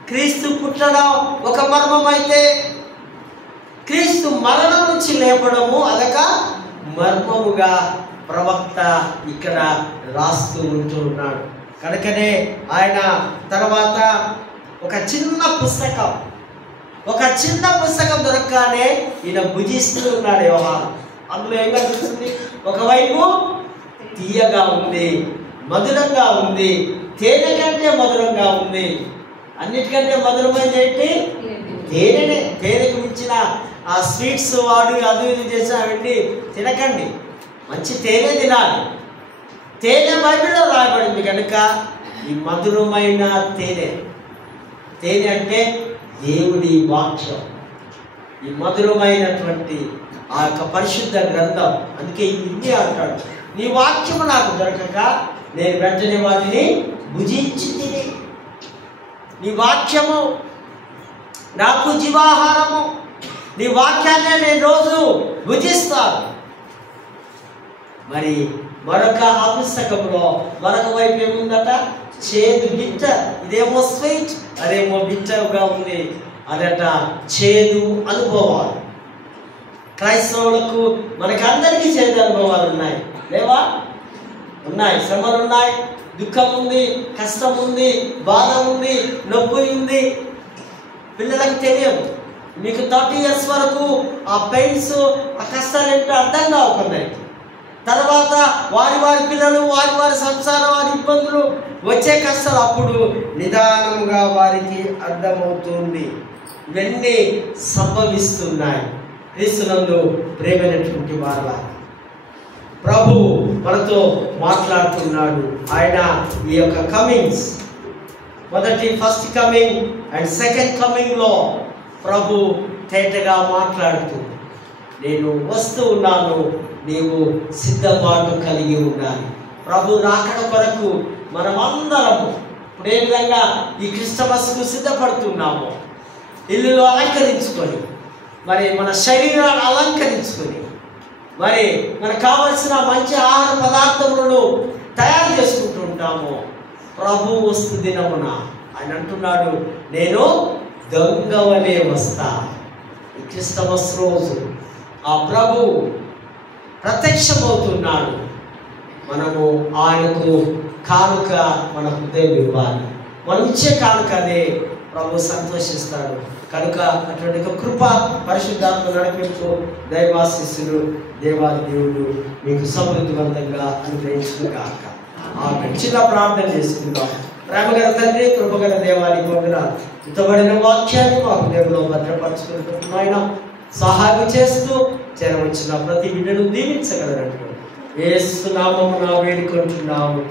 క్రీస్తు పుట్టడం ఒక మర్మం అయితే, క్రీస్తు మరణం నుంచి లేపడము అదొక మర్మముగా ప్రవక్త ఇక్కడ రాస్తూ ఉంటూ ఉన్నాడు. కనుకనే ఆయన తర్వాత ఒక చిన్న పుస్తకం దొరకగానే ఈయన భుజిస్తూ ఉన్నాడు యోహాను. అందులో ఏం కనిపిస్తుంది? ఒకవైపు తీయగా ఉంది, మధురంగా ఉంది, తేనె కంటే మధురంగా ఉంది. అన్నిటికంటే మధురమైనది ఏంటి? తేనెనే. తేనెకు మించిన ఆ స్వీట్స్ వాడు అది ఇది చేసిన అవన్నీ తినకండి, మంచి తేనె తినాలి. తేనె బైబిల్లో రాయబడింది కనుక ఈ మధురమైన తేనె, తేనె అంటే దేవుడి వాక్యం, ఈ మధురమైనటువంటి ఆ యొక్క పరిశుద్ధ గ్రంథం. అందుకే ఇన్ని అంటాడు, నీ వాక్యము నాకు దొరకక నేను వెంటనే వాటిని భుజించి తిని, నీ వాక్యము నాకు జీవాహారము, నీ వాక్యాన్ని నేను రోజు భుజిస్తాను. మరి మరొక ఆ పుస్తకంలో మరొక వైపు ఏముందట? చేదు, బిట్టర్. ఇదేమో స్వీట్, అదేమో బిట్టర్గా ఉంది. అదట చేదు అనుభవాలు. క్రైస్తవులకు మనకందరికీ చేదు అనుభవాలు ఉన్నాయి, లేవా? ఉన్నాయి. శ్రమలు ఉన్నాయి, దుఃఖం ఉంది, కష్టం ఉంది, బాధ ఉంది, నొప్పి ఉంది. పిల్లలకు తెలియదు. మీకు 30 years వరకు ఆ పెయిన్స్, ఆ కష్టాలు ఏంటో అర్థం కావు కొందరికి. తర్వాత వారి పిల్లలు, వారి సంసారం, వారి ఇబ్బందులు, వచ్చే కష్టాలు అప్పుడు నిదానంగా వారికి అర్థమవుతుంది. ఇవన్నీ సంభవిస్తున్నాయి. క్రీస్తునందు ప్రేమైనటువంటి వారు, ప్రభు మనతో మాట్లాడుతున్నాడు. ఆయన ఈ యొక్క comings, first coming and second కమింగ్లో ప్రభు తేటగా మాట్లాడుతూ, నేను వస్తూ ఉన్నాను, నీవు సిద్ధపాటు కలిగి ఉండాలి. ప్రభు రాకడ కొరకు మనమందరము ఇప్పుడు ఏ విధంగా ఈ క్రిస్టమస్కు సిద్ధపడుతున్నామో, ఇల్లులో అలంకరించుకొని, మరి మన శరీరాన్ని అలంకరించుకొని, మరి మనకు కావలసిన మంచి ఆహార పదార్థములను తయారు చేసుకుంటూ ఉంటాము. ప్రభు వస్తు దినమున ఆయన అంటున్నాడు, నేను దొంగవలే వస్తా. ఈ క్రిస్టమస్ రోజు ఆ ప్రభు ప్రత్యక్షమవుతున్నాడు. మనము ఆయనకు కానుక మన హృదయం ఇవ్వాలి. మనం ఇచ్చే కానుక అదే ప్రభు సంతోషిస్తాడు. కనుక అటువంటి కృప, పరిశుద్ధాత్మ నడిపింపు, దైవాశీస్సులు దేవాది దేవుడు మీకు సమృద్ధివంతంగా అనుగ్రహించుగాక. ఆమె చిన్న ప్రార్థన చేసుకుందాం. ప్రేమగల తండ్రి, కృపగల దేవానికి వందనాలు. ఇంతబడిన వాక్యాన్ని మా హృదయంలో భద్రపరచుకుంటున్నాయన సహాయం చేస్తూ చేరవచ్చిన ప్రతి బిడ్డను దీవించగలరట్టు యేసు నామమున వేడుకుంటున్నాము.